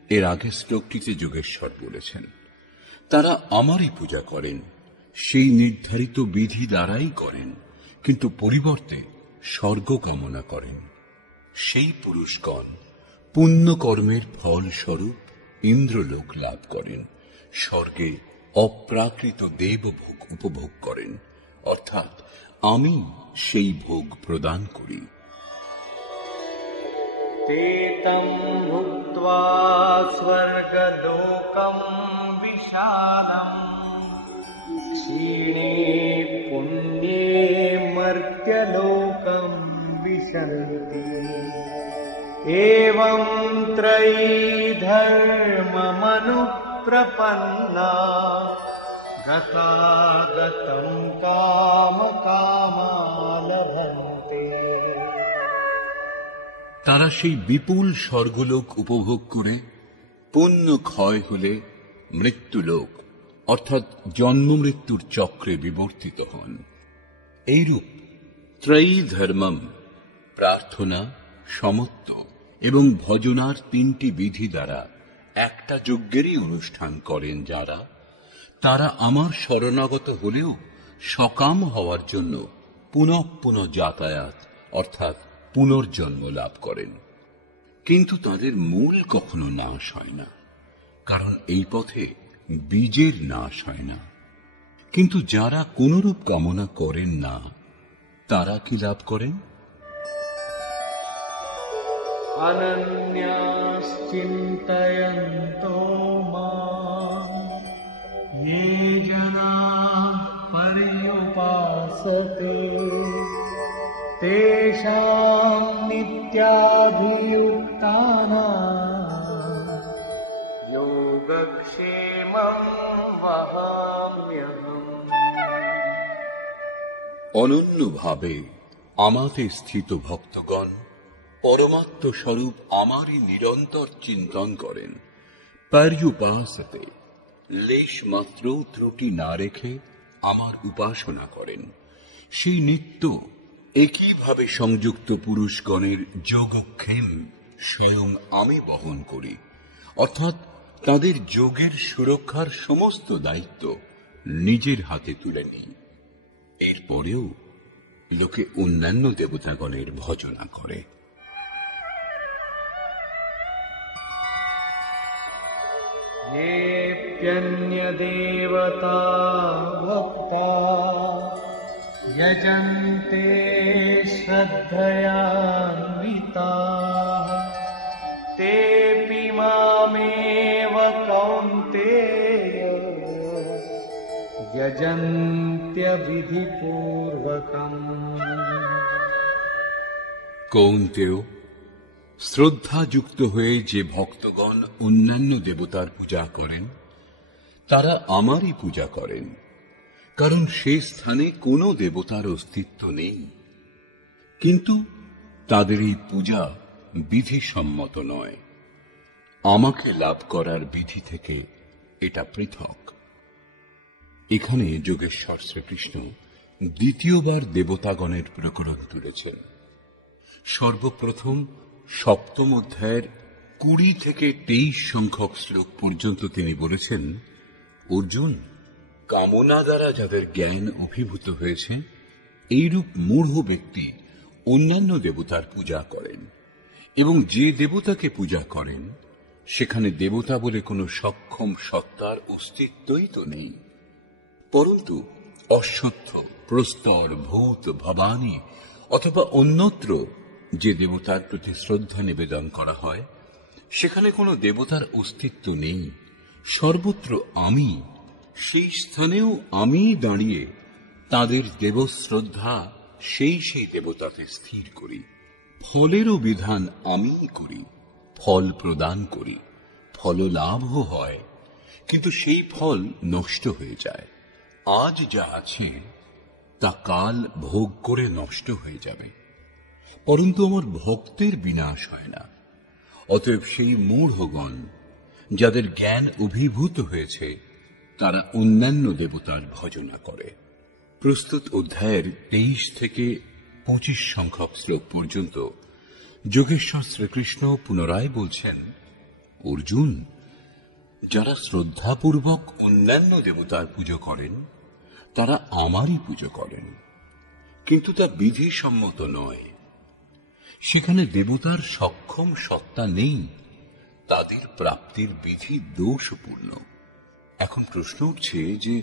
এর আগে শ্লোকটিতে যোগেশ্বর বলেছেন। তারা আমারই পূজা করেন, সেই নির্ধারিত বিধি দ্বারাই করেন, কিন্তু পরিবর্তে স্বর্গ কামনা করেন। সেই পুরুষগণ পুণ্যকর্মের ফলস্বরূপ ইন্দ্রলোক লাভ করেন, স্বর্গে অপ্রাকৃত দেবভোগ উপভোগ করেন, অর্থাৎ আমি সেই ভোগ প্রদান করি। तेतं भुक्त्वा स्वर्गलोकं विशालम् क्षीणे पुण्ये मर्त्यलोकं विशन्ति एवं त्रयी धर्ममनुप्रपन्ना गतागतं कामकामा लभन्ते। তারা সেই বিপুল স্বর্গলোক উপভোগ করে পুণ্য ক্ষয় হলে মৃত্যুলোক অর্থাৎ জন্ম মৃত্যুর চক্রে বিবর্তিত হন। এইরূপ ত্রয়ী ধর্মম, প্রার্থনা, সমত্ব এবং ভজনার তিনটি বিধি দ্বারা একটা যজ্ঞেরই অনুষ্ঠান করেন যারা, তারা আমার শরণাগত হলেও সকাম হওয়ার জন্য পুনঃ পুনঃ যাতায়াত অর্থাৎ পুনর্জন্ম লাভ করেন। কিন্তু তাদের মূল কখনো নাশ হয় না, কারণ এই পথে বীজের নাশ হয় না। কিন্তু যারা কোনরূপ কামনা করেন না, তারা কি লাভ করেন? अनन्याश्चिन्तयन्तो मां ये जनाः पर्युपासते तेषां नित्याभियुक्तानां योगक्षेमं वहाम्यहम्। অনন্যভাবে আমাতে স্থিত ভক্তগণ পরমাত্ম স্বরূপ আমারই নিরন্তর চিন্তন করেন। পর্যুপাসতে, লেশ মাত্র ত্রুটি না রেখে আমার উপাসনা করেন। সেই নিত্য একইভাবে সংযুক্ত পুরুষগণের যোগক্ষেম স্বয়ং আমি বহন করি, অর্থাৎ তাদের যোগের সুরক্ষার সমস্ত দায়িত্ব নিজের হাতে তুলে নিই। এরপরেও লোকে অন্যান্য দেবতাগণের ভজনা করে। येऽप्यन्यदेवता भक्ता यजन्ते श्रद्धयान्विताः तेऽपि मामेव कौन्तेय यजन्त्यविधिपूर्वकम्। কৌন্তেয়, শ্রদ্ধাযুক্ত হয়ে যে ভক্তগণ অন্যান্য দেবতার পূজা করেন তারা আমারই পূজা করেন, কারণ সে স্থানে কোনো দেবতার অস্তিত্ব নেই। কিন্তু তাদের এই পূজা বিধিসম্মত নয়। আমাকে লাভ করার বিধি থেকে এটা পৃথক। এখানে যোগেশ্বর শ্রীকৃষ্ণ দ্বিতীয়বার দেবতাগণের প্রকরণ তুলেছেন। সর্বপ্রথম সপ্তম অধ্যায়ের 20 থেকে 23 সংখ্যক শ্লোক পর্যন্ত তিনি বলেছেন, অর্জুন, কামনা দ্বারা যাদের জ্ঞান অভিভূত হয়েছে এইরূপ মূঢ় ব্যক্তি অন্যান্য দেবতার পূজা করেন, এবং যে দেবতাকে পূজা করেন সেখানে দেবতা বলে কোনো সক্ষম সত্তার অস্তিত্বই তো নেই। পরন্তু অশ্বত্থ, প্রস্তর, ভূত, ভবানী অথবা অন্যত্র যে দেবতার প্রতি শ্রদ্ধা নিবেদন করা হয় সেখানে কোনো দেবতার অস্তিত্ব নেই। সর্বত্র আমি, সেই স্থানেও আমি দাঁড়িয়ে তাদের দেবশ্রদ্ধা সেই সেই দেবতাতে স্থির করি। ফলেরও বিধান আমিই করি, ফল প্রদান করি, ফললাভও হয়, কিন্তু সেই ফল নষ্ট হয়ে যায়। আজ যা আছে তা কাল ভোগ করে নষ্ট হয়ে যাবে, পরন্তু আমার ভক্তের বিনাশ হয় না। অতএব সেই মূঢ়গণ যাদের জ্ঞান অভিভূত হয়েছে তারা অন্যান্য দেবতার ভজনা করে। প্রস্তুত অধ্যায়ের 23 থেকে 25 সংখ্যক শ্লোক পর্যন্ত যোগেশ্বর শ্রীকৃষ্ণ পুনরায় বলছেন, অর্জুন, যারা শ্রদ্ধাপূর্বক অন্যান্য দেবতার পুজো করেন তারা আমারই পুজো করেন, কিন্তু তা বিধিসম্মত নয়। সেখানে দেবতার সক্ষম সত্তা নেই, তাদের প্রাপ্তির বিধি দোষপূর্ণ। এখন প্রশ্ন উঠছে যে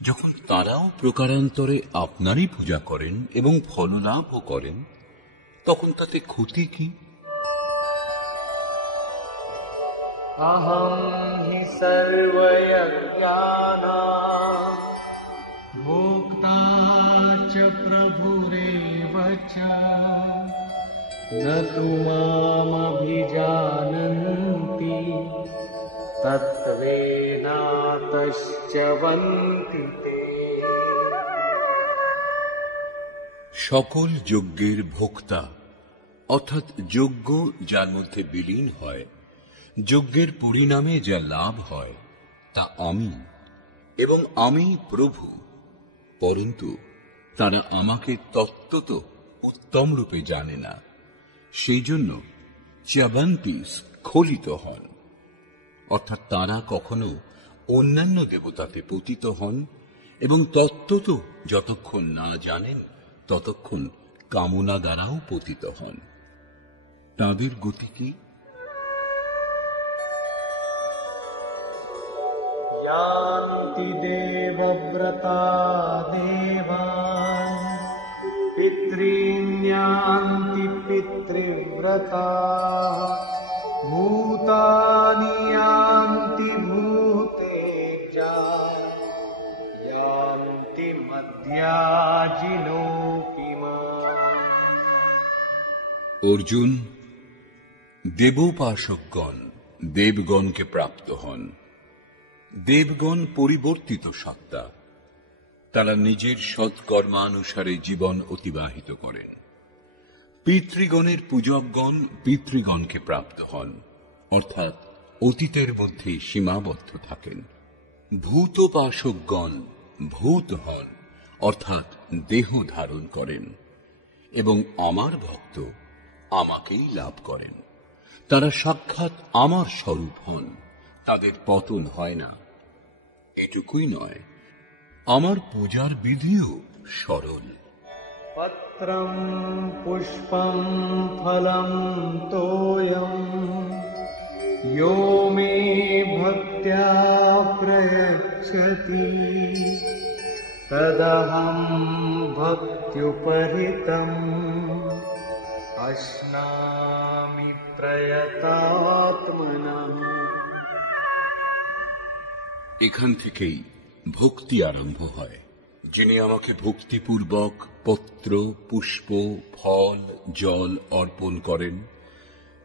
যখন তারাও প্রকারান্তরে আপনারই পূজা করেন এবং ফললাভও করেন, তখন তাতে ক্ষতি কি? अहं हि सर्वयज्ञानां भोक्ता च प्रभुरेव च न तु मामभिजानन्ति तत्त्वेनातश्च्यवन्ति ते। সকল যজ্ঞের ভোক্তা অর্থাৎ যজ্ঞ যার মধ্যে বিলীন হয়, যজ্ঞের পরিণামে যা লাভ হয় তা আমি, এবং আমি প্রভু। পরন্তু তারা আমাকে তত্ত্বত উত্তম রূপে জানে না, সেই জন্য চ্যবন্তি স্খলিত হন, অর্থাৎ তারা কখনো অন্যান্য দেবতাতে পতিত হন এবং তত্ত্বত যতক্ষণ না জানেন ততক্ষণ কামনা দ্বারাও পতিত হন। তাদের গতি কি? यान्ति देवव्रता देवान् पितॄन्यान्ति पितृव्रताः भूतानि यान्ति भूतेजा यान्ति मद्याजिनोऽपिमान्। অর্জুন, দেবোপাসকগণ দেবগণকে প্রাপ্ত হন। দেবগণ পরিবর্তিত সত্তা, তারা নিজের সৎকর্মানুসারে জীবন অতিবাহিত করেন। পিতৃগণের পূজকগণ পিতৃগণকে প্রাপ্ত হন, অর্থাৎ অতীতের মধ্যে সীমাবদ্ধ থাকেন। ভূতোপাসকগণ ভূত হন, অর্থাৎ দেহ ধারণ করেন, এবং আমার ভক্ত আমাকেই লাভ করেন। তারা সাক্ষাৎ আমার স্বরূপ হন, তাদের পতন হয় না। এটুকুই নয়, আমার পূজার বিধিও সরল। পত্রম পুষ্পম ফলম তোয়ম यो मे भक्त्या प्रयच्छति तदहं भक्त्युपहृतम् अश्नामि प्रयतात्मनः। এখান থেকেই ভক্তি আরম্ভ হয়। যিনি আমাকে ভক্তিপূর্বক পত্র, পুষ্প, ফল, জল অর্পণ করেন,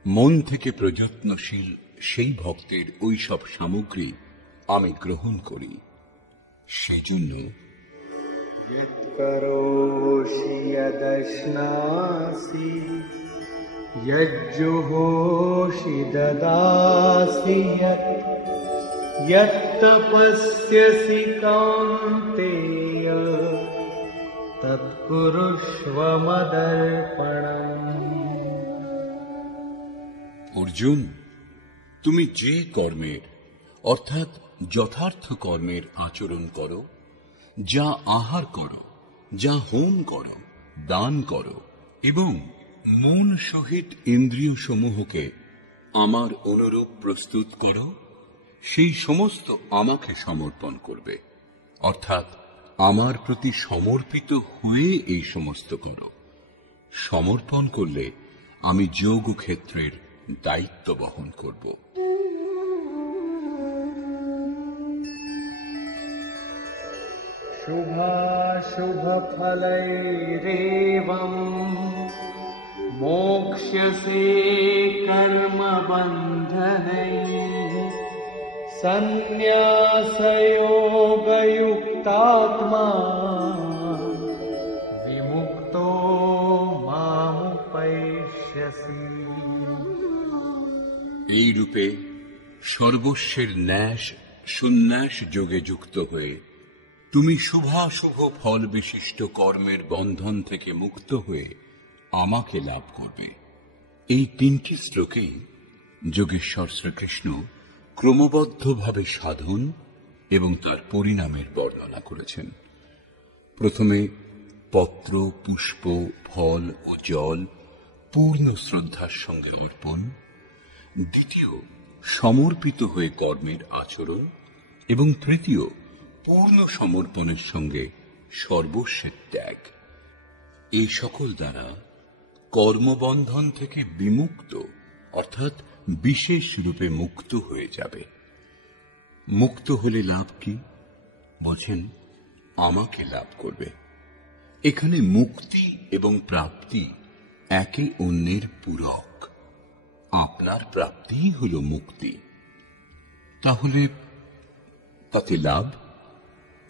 মন থেকে প্রযত্নশীল সেই ভক্তের ওই সব সামগ্রী আমি গ্রহণ করি। সেজন্য यत्करोषि यदश्नासि यज्जुहोषि ददासि यत्तपस्यसि कौन्तेय तत्कुरुष्व मदर्पणम्। অর্জুন, তুমি যে কর্মের অর্থাৎ যথার্থ কর্মের আচরণ করো, যা আহার করো, যা হোম করো, দান করো, এবং মন সহিত ইন্দ্রিয় সমূহকে আমার অনুরূপ প্রস্তুত করো, সেই সমস্ত আমাকে সমর্পণ করবে, অর্থাৎ আমার প্রতি সমর্পিত হয়ে এই সমস্ত করো। সমর্পণ করলে আমি যোগ ক্ষেত্রের দায়িত্ব বহন করব। शुभाशुभफलैरेवम् मोक्ष्यसे कर्मबन्धनैः सन्न्यासयोगयुक्तात्मा विमुक्तो मामुपैष्यसि। এই রূপে সর্বস্বের ন্যাস সন্ন্যাস যোগে যুক্ত হয়ে তুমি শুভাশুভ ফল বিশিষ্ট কর্মের বন্ধন থেকে মুক্ত হয়ে আমাকে লাভ করবে। এই তিনটি শ্লোকেই যোগেশ্বর শ্রীকৃষ্ণ ক্রমবদ্ধভাবে সাধন এবং তার পরিণামের বর্ণনা করেছেন। প্রথমে পত্র, পুষ্প, ফল ও জল পূর্ণ শ্রদ্ধার সঙ্গে অর্পণ, দ্বিতীয় সমর্পিত হয়ে কর্মের আচরণ, এবং তৃতীয় পূর্ণ সমর্পণের সঙ্গে সর্বস্বের ত্যাগ। এই সকল দ্বারা কর্মবন্ধন থেকে বিমুক্ত অর্থাৎ বিশেষ রূপে মুক্ত হয়ে যাবে। মুক্ত হলে লাভ কি? বলছেন আমাকে লাভ করবে। এখানে মুক্তি এবং প্রাপ্তি একে অন্যের পূরক। আপনার প্রাপ্তিই হল মুক্তি। তাহলে তাতে লাভ?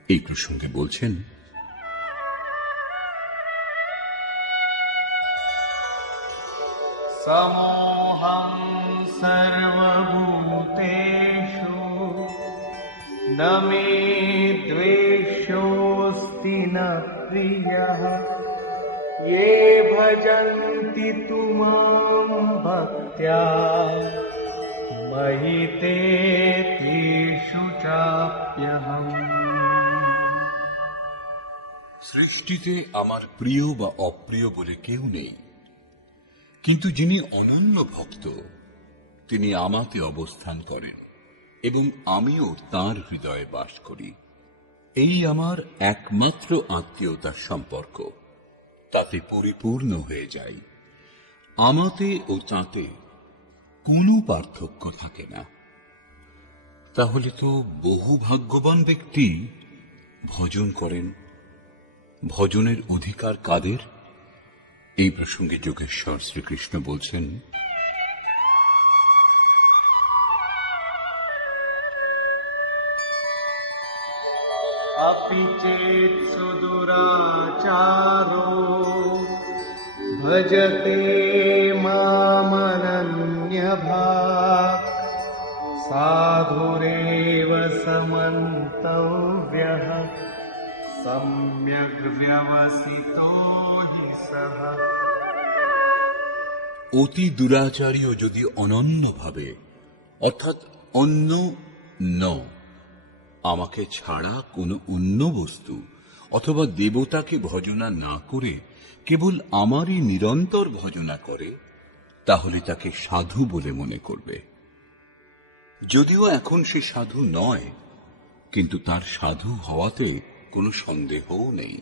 এই প্রসঙ্গে বলছেন समोऽहं सर्वभूतेषु न मे द्वेषोऽस्ति न प्रियः ये भजन्ति तु मां भक्त्या मयि ते तेषु चाप्यहम्। সৃষ্টিতে আমার প্রিয় বা অপ্রিয় বলে কেউ নেই, কিন্তু যিনি অনন্য ভক্ত তিনি আমাতে অবস্থান করেন এবং আমিও তাঁর হৃদয়ে বাস করি। এই আমার একমাত্র আত্মীয়তার সম্পর্ক, তাতে পরিপূর্ণ হয়ে যাই। আমাতে ও তাতে কোনো পার্থক্য থাকে না। তাহলে তো বহু ভাগ্যবান ব্যক্তি ভজন করেন। ভজনের অধিকার কাদের? এই প্রসঙ্গে যোগেশ্বর শ্রীকৃষ্ণ বলছেন अप पापी चेत् सुदुराचारो भजते मामनन्यभाक् साधुरेव समन्तव्यः सम्यग् व्यवसितो हि सः। অতি দুরাচারীও যদি অনন্যভাবে অর্থাৎ অন্য ন আমাকে ছাড়া কোনো অন্য বস্তু অথবা দেবতাকে ভজনা না করে কেবল আমারই নিরন্তর ভজনা করে, তাহলে তাকে সাধু বলে মনে করবে। যদিও এখন সে সাধু নয়, কিন্তু তার সাধু হওয়াতে কোনো সন্দেহও নেই,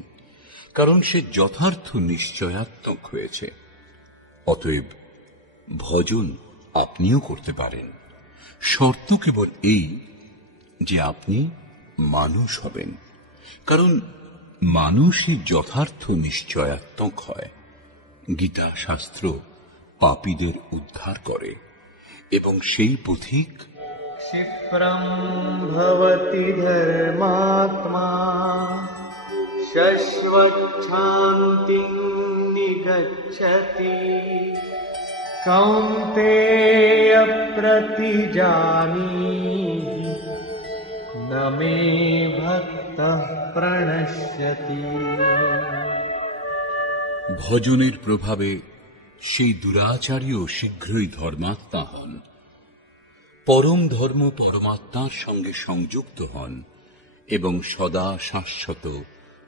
কারণ সে যথার্থ নিশ্চয়াত্মক হয়েছে। অতএব ভজন আপনিও করতে পারেন, শর্ত কেবল এই যে আপনি মানুষ হবেন, কারণ মানুষই যথার্থ নিশ্চয়াত্মক হয়। গীতা শাস্ত্র পাপীদের উদ্ধার করে এবং সেই পথিক क्षिप्रं भवति धर्मात्मा शश्वच्छान्तिं निगच्छति कौन्तेय प्रतिजानीहि न मे भक्तः प्रणश्यति। ভজনের প্রভাবে সেই দুরাচারীও শীঘ্রই ধর্মাত্মা হন, পরম ধর্ম পরমাত্মার সঙ্গে সংযুক্ত হন এবং সদা শাশ্বত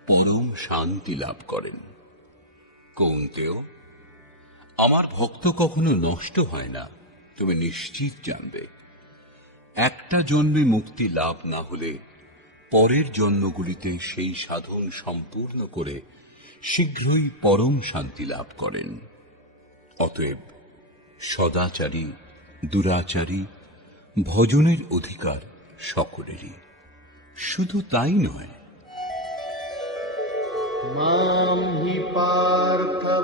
পরম শান্তি লাভ করেন। কৌন্তেয়, আমার ভক্ত কখনো নষ্ট হয় না, তুমি নিশ্চিত জানবে। একটা জন্মে মুক্তি লাভ না হলে পরের জন্মগুলিতে সেই সাধন সম্পূর্ণ করে শীঘ্রই পরম শান্তি লাভ করেন। অতএব সদাচারী দুরাচারী ভজনের অধিকার সকলেরই। শুধু তাই নয়, मां हि पार्थव्यपाश्रित्य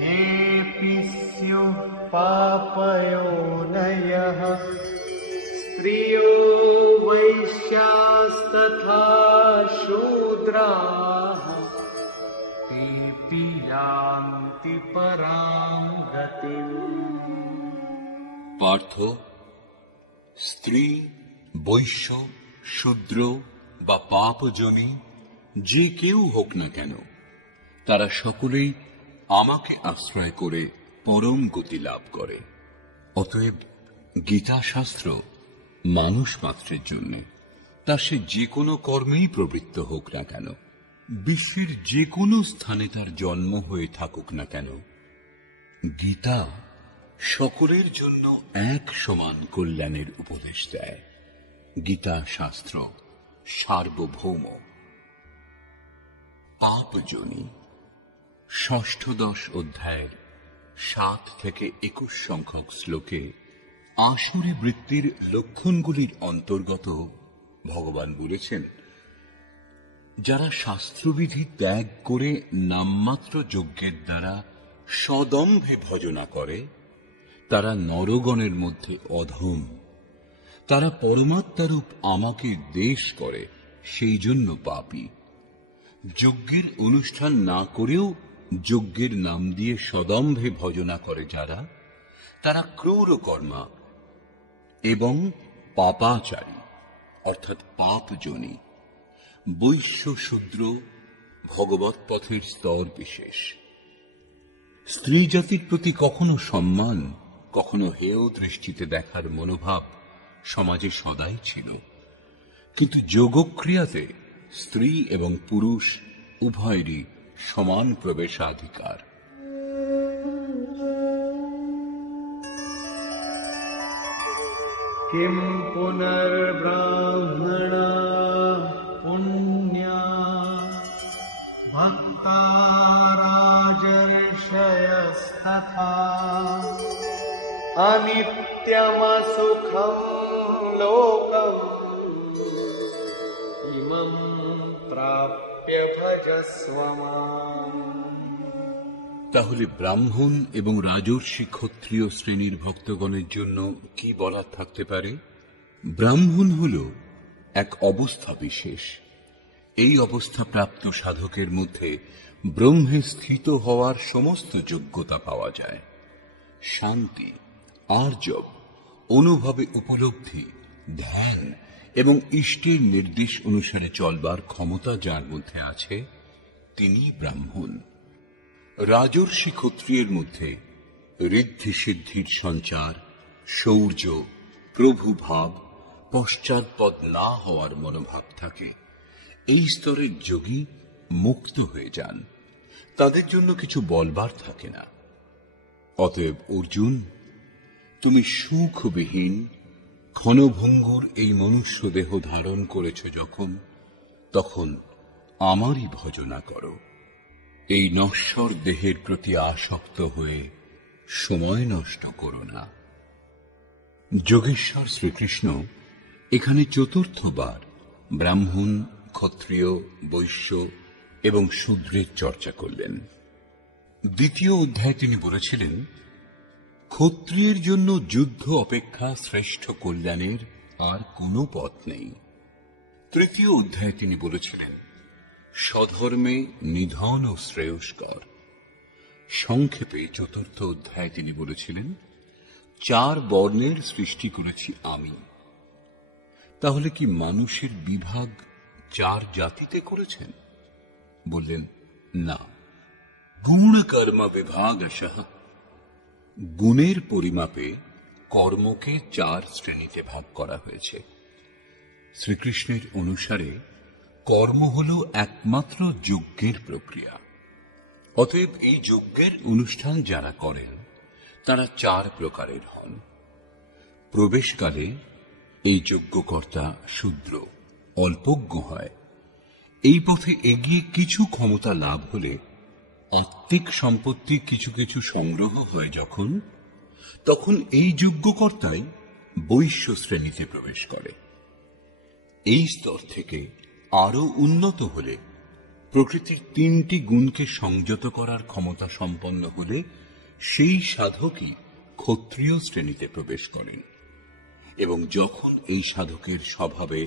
येऽपि स्युः पापयोनयः स्त्रियो वैश्यास्तथा शूद्राः तेऽपि यान्ति परां गतिम्। পার্থ, স্ত্রী, বৈশ্য, শূদ্র বা পাপজনী যে কেউ হোক না কেন, তারা সকলেই আমাকে আশ্রয় করে পরম গতি লাভ করে। অতএব গীতা শাস্ত্র মানুষ মাত্রের জন্য, তা সে যে কোনো কর্মেই প্রবৃত্ত হোক না কেন, বিশ্বের যে কোনো স্থানে তার জন্ম হয়ে থাকুক না কেন, গীতা সকলের জন্য এক সমান কল্যাণের উপদেশ দেয়। গীতা শাস্ত্র সার্বভৌম। পাপজনী ষষ্ঠদশ অধ্যায়ের 7 থেকে 21 সংখ্যক শ্লোকে আসুরি বৃত্তির লক্ষণগুলির অন্তর্গত ভগবান বলেছেন, যারা শাস্ত্রবিধি ত্যাগ করে নামমাত্র যজ্ঞের দ্বারা সদম্ভে ভজনা করে, তারা নরগণের মধ্যে অধম। তারা পরমাত্মারূপ আমাকে দ্বেষ করে, সেই জন্য পাপী। যজ্ঞের অনুষ্ঠান না করেও যজ্ঞের নাম দিয়ে সদম্ভে ভজনা করে যারা, তারা ক্রূরকর্মা এবং পাপাচারী অর্থাৎ পাপজনী। বৈশ্য শূদ্র ভগবৎ পথের স্তর বিশেষ। স্ত্রী জাতির প্রতি কখনো সম্মান, কখনো হেয় দৃষ্টিতে দেখার মনোভাব সমাজে সদাই ছিল, কিন্তু যোগক্রিয়াতে স্ত্রী এবং পুরুষ উভয়েরই সমান প্রবেশাধিকার। किं पुनर्ब्राह्मणा पुण्या भक्ता राजर्षयस्तथा अनित्यमसुखं लोकम् इमं प्राप्य भजस्व माम्। তাহলে ব্রাহ্মণ এবং রাজর্ষি ক্ষত্রিয় শ্রেণীর ভক্তগণের জন্য কি বলার থাকতে পারে? ব্রাহ্মণ হল এক অবস্থা বিশেষ। এই অবস্থা প্রাপ্ত সাধকের মধ্যে ব্রহ্মে স্থিত হওয়ার সমস্ত যোগ্যতা পাওয়া যায়। শান্তি, আর্জব, অনুভবে উপলব্ধি, ধ্যান এবং ইষ্টের নির্দেশ অনুসারে চলবার ক্ষমতা যার মধ্যে আছে, তিনি ব্রাহ্মণ। রাজর্ষি ক্ষত্রিয়ের মধ্যে ঋদ্ধি সিদ্ধির সঞ্চার, শৌর্য, প্রভুভাব, পশ্চাৎপদ না হওয়ার মনোভাব থাকে। এই স্তরের যোগী মুক্ত হয়ে যান, তাদের জন্য কিছু বলবার থাকে না। অতএব অর্জুন, তুমি সুখবিহীন ক্ষণভঙ্গুর এই মনুষ্য দেহ ধারণ করেছ যখন, তখন আমারই ভজনা করো। এই নশ্বর দেহের প্রতি আসক্ত হয়ে সময় নষ্ট করো না। যোগেশ্বর শ্রীকৃষ্ণ এখানে চতুর্থবার ব্রাহ্মণ, ক্ষত্রিয়, বৈশ্য এবং শূদ্রের চর্চা করলেন। দ্বিতীয় অধ্যায়ে তিনি বলেছিলেন, ক্ষত্রিয়ের জন্য যুদ্ধ অপেক্ষা শ্রেষ্ঠ কল্যাণের আর কোনো পথ নেই। তৃতীয় অধ্যায়ে তিনি বলেছিলেন, স্বধর্মে নিধন ও শ্রেয়স্কর। সংক্ষেপে চতুর্থ অধ্যায়ে তিনি বলেছিলেন, 4 বর্ণের সৃষ্টি করেছি আমি। তাহলে কি মানুষের বিভাগ 4 জাতিতে করেছেন? বললেন, না। গুণ কর্ম বিভাগশঃ, গুণের পরিমাপে কর্মকে 4 শ্রেণীতে ভাগ করা হয়েছে। শ্রীকৃষ্ণের অনুসারে কর্ম হল একমাত্র যজ্ঞের প্রক্রিয়া। অতএব এই যজ্ঞের অনুষ্ঠান যারা করেন তারা 4 প্রকারের হন। প্রবেশকালে এই যজ্ঞকর্তা শূদ্র, অল্পজ্ঞ হয়। এই পথে এগিয়ে কিছু ক্ষমতা লাভ হলে আত্মিক সম্পত্তি কিছু কিছু সংগ্রহ হয় যখন, তখন এই যজ্ঞকর্তাই বৈশ্য শ্রেণীতে প্রবেশ করে। এই স্তর থেকে আরো উন্নত হলে, প্রকৃতির 3টি গুণকে সংযত করার ক্ষমতা সম্পন্ন হলে সেই সাধকই ক্ষত্রিয় শ্রেণীতে প্রবেশ করেন। এবং যখন এই সাধকের স্বভাবে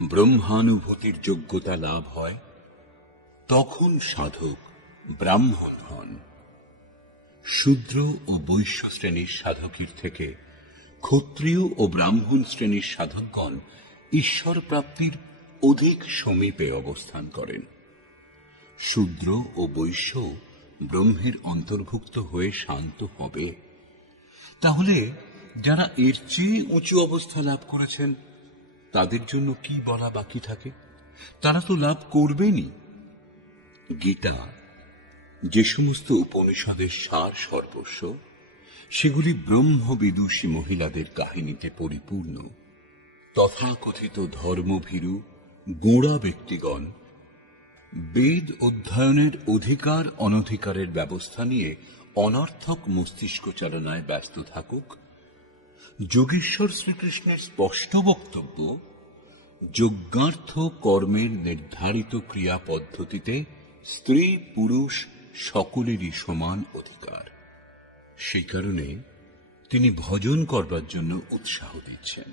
ব্রহ্মানুভূতির যোগ্যতা লাভ হয়, তখন সাধক ব্রাহ্মণ হন। শূদ্র ও বৈশ্য শ্রেণীর সাধকের থেকে ক্ষত্রিয় ও ব্রাহ্মণ শ্রেণীর সাধকগণ ঈশ্বর প্রাপ্তির অধিক সমীপে অবস্থান করেন। শূদ্র ও বৈশ্য ব্রহ্মের অন্তর্ভুক্ত হয়ে শান্ত হবে। তাহলে যারা এর চেয়ে উঁচু অবস্থা লাভ করেছেন, তাদের জন্য কি বলা বাকি থাকে? তারা তো লাভ করবেনই। গীতা যে সমস্ত উপনিষদের সার সর্বস্ব, সেগুলি ব্রহ্মবিদুষী মহিলাদের কাহিনীতে পরিপূর্ণ। তথাকথিত ধর্মভীরু গোঁড়া ব্যক্তিগণ বেদ অধ্যয়নের অধিকার অনধিকারের ব্যবস্থা নিয়ে অনর্থক মস্তিষ্ক চালনায় ব্যস্ত থাকুক। যোগেশ্বর শ্রীকৃষ্ণের স্পষ্ট বক্তব্য, যজ্ঞার্থ কর্মের নির্ধারিত ক্রিয়া পদ্ধতিতে স্ত্রী পুরুষ সকলেরই সমান অধিকার। সেই কারণে তিনি ভজন করবার জন্য উৎসাহ দিচ্ছেন।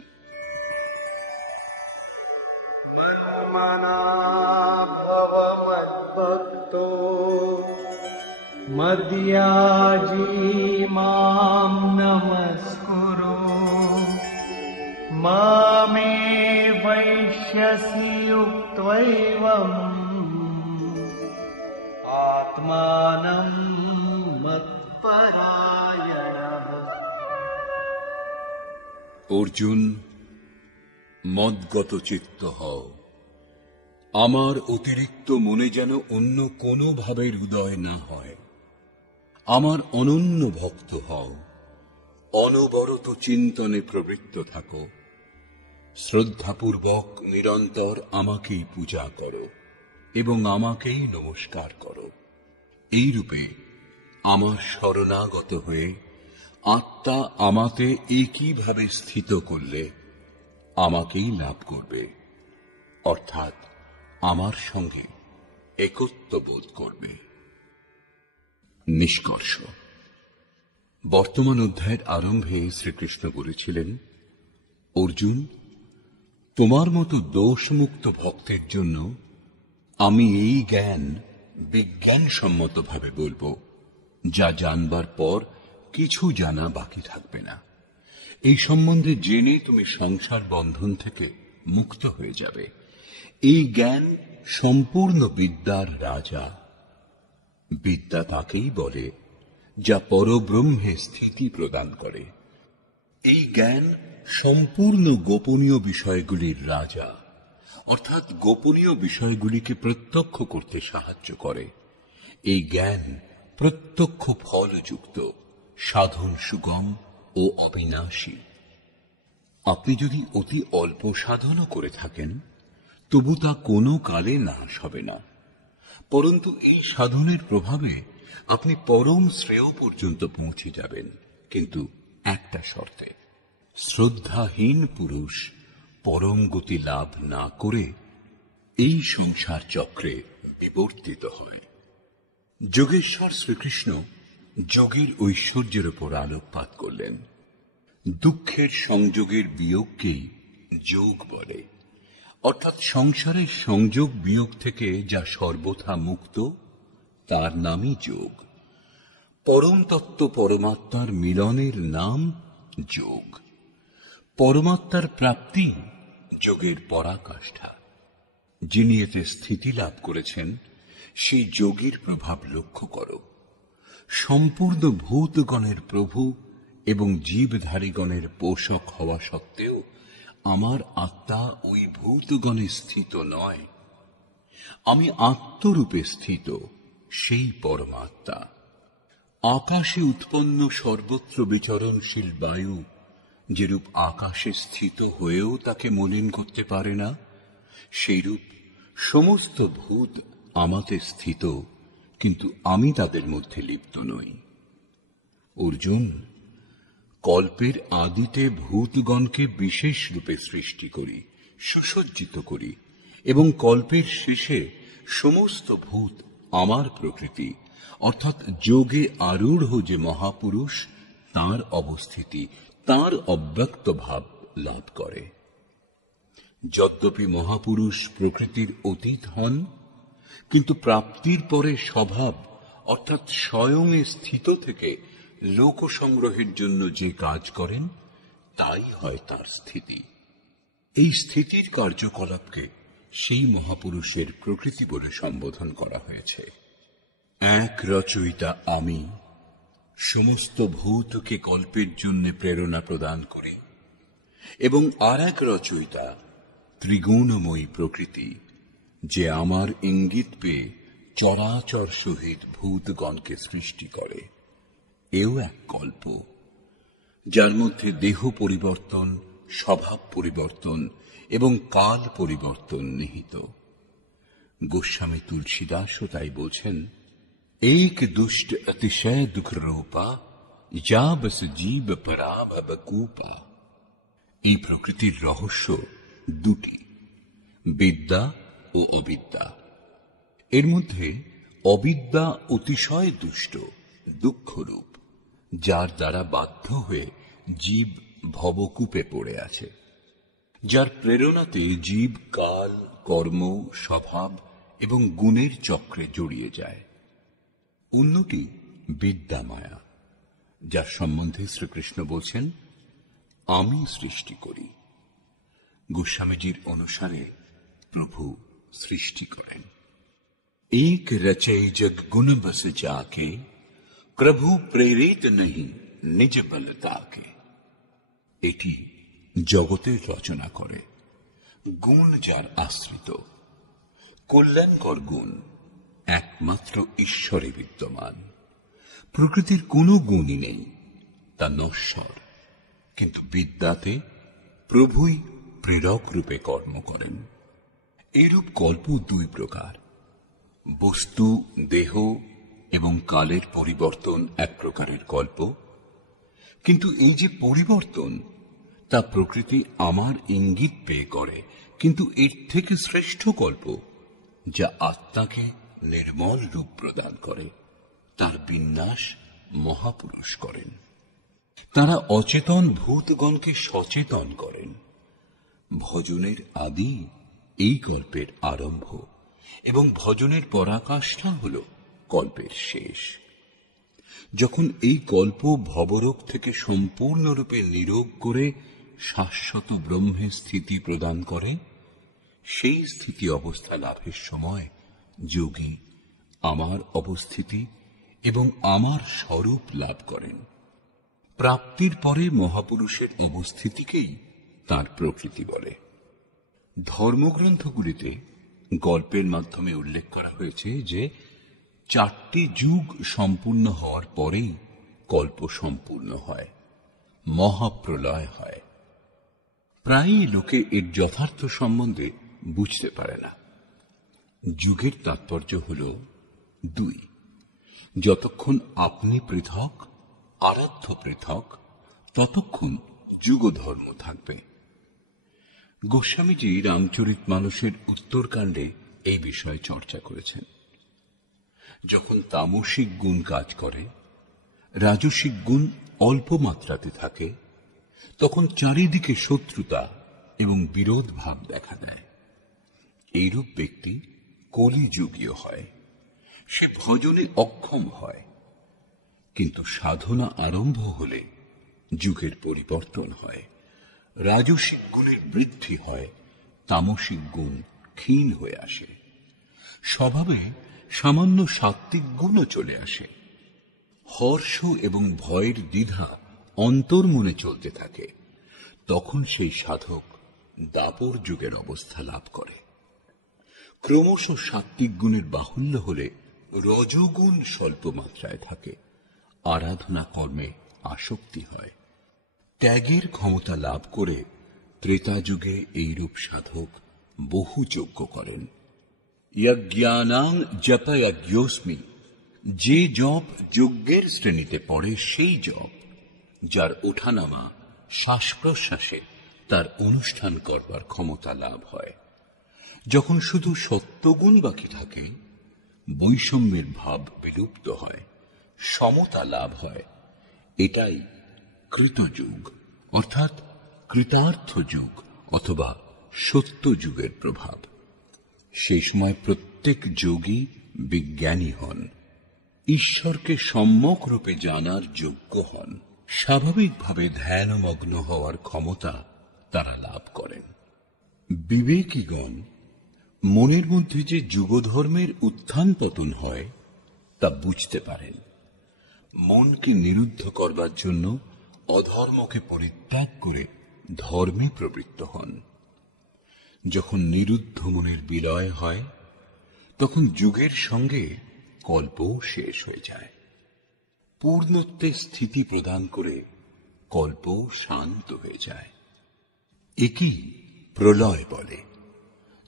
ভক্তো মদ্যাজি মাম নমস্কুরু মামে বৈশ্যসি উক্ত্বৈবম আত্মানম মৎপরায়ণঃ। অর্জুন, মদ্গত চিত্ত হও। আমার অতিরিক্ত মনে যেন অন্য কোনো ভাবের উদয় না হয়। আমার অনন্য ভক্ত হও, অনবরত চিন্তনে প্রবৃত্ত থাকো। শ্রদ্ধাপূর্বক নিরন্তর আমাকেই পূজা করো এবং আমাকেই নমস্কার করো। এই রূপে আমার শরণাগত হয়ে আত্মা আমাতে একইভাবে স্থিত করলে আমাকেই লাভ করবে, অর্থাৎ আমার সঙ্গে একত্ব বোধ করবে। নিষ্কর্ষ। বর্তমান অধ্যায়ের আরম্ভে শ্রীকৃষ্ণ বলেছিলেন, অর্জুন, তোমার মতো দোষমুক্ত ভক্তের জন্য আমি এই জ্ঞান বিজ্ঞানসম্মতভাবে বলবো, যা জানবার পর কিছু জানা বাকি থাকবে না। এই সম্বন্ধে জেনে তুমি সংসার বন্ধন থেকে মুক্ত হয়ে যাবে। এই জ্ঞান সম্পূর্ণ বিদ্যার রাজা। বিদ্যা তাকেই বলে যা পরব্রহ্মে স্থিতি প্রদান করে। এই জ্ঞান সম্পূর্ণ গোপনীয় বিষয়গুলির রাজা, অর্থাৎ গোপনীয় বিষয়গুলিকে প্রত্যক্ষ করতে সাহায্য করে। এই জ্ঞান প্রত্যক্ষ ফলযুক্ত, সাধন সুগম ও অবিনাশী। আপনি যদি অতি অল্প সাধনও করে থাকেন, তবু তা কোনো কালে নাশ হবে না। পরন্তু এই সাধনের প্রভাবে আপনি পরম শ্রেয় পর্যন্ত পৌঁছে যাবেন, কিন্তু একটা শর্তে। শ্রদ্ধাহীন পুরুষ পরম গতি লাভ না করে এই সংসার চক্রে বিবর্তিত হয়। যোগেশ্বর শ্রীকৃষ্ণ যোগীর ঐশ্বর্যের উপর আলোকপাত করলেন। দুঃখের সংযোগের বিয়োগকেই যোগ বলে, অর্থাৎ সংসারের সংযোগ বিয়োগ থেকে যা সর্বথা মুক্ত, তার নামই যোগ। পরম তত্ত্ব পরমাত্মার মিলনের নাম যোগ। পরমাত্মার প্রাপ্তি যোগের পরাকাষ্ঠা। যিনি এতে স্থিতি লাভ করেছেন, সেই যোগীর প্রভাব লক্ষ্য করো। সম্পূর্ণ ভূতগণের প্রভু এবং জীবধারীগণের পোষক হওয়া সত্ত্বেও আমার আত্মা ওই ভূতগণে স্থিত নয়। আমি আত্মরূপে স্থিত, সেই পরমাত্মা। আকাশে উৎপন্ন সর্বত্র বিচরণশীল বায়ু যেরূপ আকাশে স্থিত হয়েও তাকে মলিন করতে পারে না, সেইরূপ সমস্ত ভূত আমাতে স্থিত, কিন্তু আমি তাদের মধ্যে লিপ্ত নই। অর্জুন, কল্পের আদিতে ভূতগণকে বিশেষ রূপে সৃষ্টি করি, সুসজ্জিত করি, এবং কল্পের শেষে সমস্ত ভূত আমার প্রকৃতি, অর্থাৎ যোগে আরূঢ় যে মহাপুরুষ, তাঁর অবস্থিতি, তাঁর অব্যক্ত ভাব লাভ করে। যদ্যপি মহাপুরুষ প্রকৃতির অতীত হন, কিন্তু প্রাপ্তির পরে স্বভাব অর্থাৎ স্বয়ংয়ে স্থিত থেকে লোক সংগ্রহের জন্য যে কাজ করেন, তাই হয় তার স্থিতি। এই স্থিতির কার্যকলাপকে সেই মহাপুরুষের প্রকৃতি বলে সম্বোধন করা হয়েছে। এক রচয়িতা আমি সমস্ত ভূতকে কল্পের জন্য প্রেরণা প্রদান করি, এবং আর এক রচয়িতা ত্রিগুণময়ী প্রকৃতি, যে আমার ইঙ্গিত পেয়ে চরাচর সহিত ভূতগণকে সৃষ্টি করে। এও এক কল্প, যার মধ্যে দেহ পরিবর্তন, স্বভাব পরিবর্তন এবং কাল পরিবর্তন নিহিত। গোস্বামী তুলসীদাসও তাই বলছেন, এক দুষ্ট অতিশয় দুঃখ রূপা, যা বস জীব পরাভবকূপা। এই প্রকৃতির রহস্য দুটি, বিদ্যা ও অবিদ্যা। এর মধ্যে অবিদ্যা অতিশয় দুষ্ট, দুঃখরূপ, যার দ্বারা বাধ্য হয়ে জীব ভবকূপে পড়ে আছে, যার প্রেরণাতে জীব কাল, কর্ম, স্বভাব এবং গুণের চক্রে জড়িয়ে যায়। অন্যটি বিদ্যা মায়া, যার সম্বন্ধে শ্রীকৃষ্ণ বলছেন, আমি সৃষ্টি করি। গোস্বামীজির অনুসারে প্রভু সৃষ্টি করেন। এক রচৈ জগ গুণ বস যাকে, প্রভু প্রেরিত নহি নিজ বলতাকে। এটি জগতের রচনা করে, গুণ যার আশ্রিত। কল্যাণকর গুণ একমাত্র ঈশ্বরে বিদ্যমান। প্রকৃতির কোনো গুণই নেই, তা নশ্বর, কিন্তু বিদ্যাতে প্রভুই প্রেরক রূপে কর্ম করেন। এরূপ কল্প দুই প্রকার, বস্তু, দেহ এবং কালের পরিবর্তন এক প্রকারের কল্প। কিন্তু এই যে পরিবর্তন, তা প্রকৃতি আমার ইঙ্গিত পেয়ে করে, কিন্তু এর থেকে শ্রেষ্ঠ কল্প, যা আত্মাকে নির্মল রূপ প্রদান করে, তার বিন্যাস মহাপুরুষ করেন। তারা অচেতন ভূতগণকে সচেতন করেন। ভজনের আদি এই কল্পের আরম্ভ এবং ভজনের পরাকাষ্ঠা হল কল্পের শেষ। যখন এই কল্প ভবরোগ থেকে সম্পূর্ণরূপে নিরোগ করে শাশ্বত ব্রহ্মে স্থিতি প্রদান করে, সেই স্থিতি অবস্থা লাভের সময় যোগী আমার অবস্থিতি এবং আমার স্বরূপ লাভ করেন। প্রাপ্তির পরে মহাপুরুষের অবস্থিতিকেই তার প্রকৃতি বলে। ধর্মগ্রন্থগুলিতে গল্পের মাধ্যমে উল্লেখ করা হয়েছে যে 4টি যুগ সম্পূর্ণ হওয়ার পরেই কল্প সম্পূর্ণ হয়, মহাপ্রলয় হয়। প্রায়ই লোকে এর যথার্থ সম্বন্ধে বুঝতে পারে না। যুগের তাৎপর্য হল 2। যতক্ষণ আপনি পৃথক, আরাধ্য পৃথক, ততক্ষণ যুগধর্ম থাকবে। গোস্বামীজি রামচরিতমানসের উত্তরকাণ্ডে এই বিষয়ে চর্চা করেছেন। যখন তামসিক গুণ কাজ করে, রাজসিক গুণ অল্প মাত্রাতে থাকে, তখন চারিদিকে শত্রুতা এবং বিরোধ ভাব দেখা দেয়। এইরূপ ব্যক্তি কলিযুগীয় হয়, সে ভজনে অক্ষম হয়। কিন্তু সাধনা আরম্ভ হলে যুগের পরিবর্তন হয়, রাজসিক গুণের বৃদ্ধি হয়, তামসিক গুণ ক্ষীণ হয়ে আসে, স্বভাবে সামান্য সাত্ত্বিক গুণও চলে আসে। হর্ষ এবং ভয়ের দ্বিধা অন্তর্মনে চলতে থাকে, তখন সেই সাধক দাপর যুগের অবস্থা লাভ করে। ক্রমশ সাত্ত্বিক গুণের বাহুল্য হলে রজোগুণ স্বল্প মাত্রায় থাকে, আরাধনা কর্মে আসক্তি হয়। ত্যাগের ক্ষমতা লাভ করে ত্রেতা যুগে এইরূপ সাধক বহু যজ্ঞ করেন। যজ্ঞানাং জপযজ্ঞোস্মি, যে জপ যজ্ঞের শ্রেণীতে পড়ে সেই জপ, যার ওঠানামা শ্বাস প্রশ্বাসে তার অনুষ্ঠান করবার ক্ষমতা লাভ হয়। যখন শুধু সত্যগুণ বাকি থাকে, বৈষম্যের ভাব বিলুপ্ত হয়, সমতা লাভ হয়, এটাই কৃতযুগ অর্থাৎ কৃতার্থ যুগ অথবা সত্য যুগের প্রভাব। সেই সময় প্রত্যেক যোগী বিজ্ঞানী হন, ঈশ্বরকে সম্যক রূপে জানার যোগ্য হন, স্বাভাবিকভাবে ধ্যানমগ্ন হওয়ার ক্ষমতা তারা লাভ করেন। বিবেকীগণ মনের মধ্যে যে যুগধর্মের উত্থান পতন হয় তা বুঝতে পারেন। মনকে নিরুদ্ধ করবার জন্য অধর্মকে পরিত্যাগ করে ধর্মে প্রবৃত্ত হন। যখন নিরুদ্ধ মনের বিলয় হয়, তখন যুগের সঙ্গে কল্পও শেষ হয়ে যায়। পূর্ণত্বে স্থিতি প্রদান করে কল্প শান্ত হয়ে যায়। একেই প্রলয় বলে,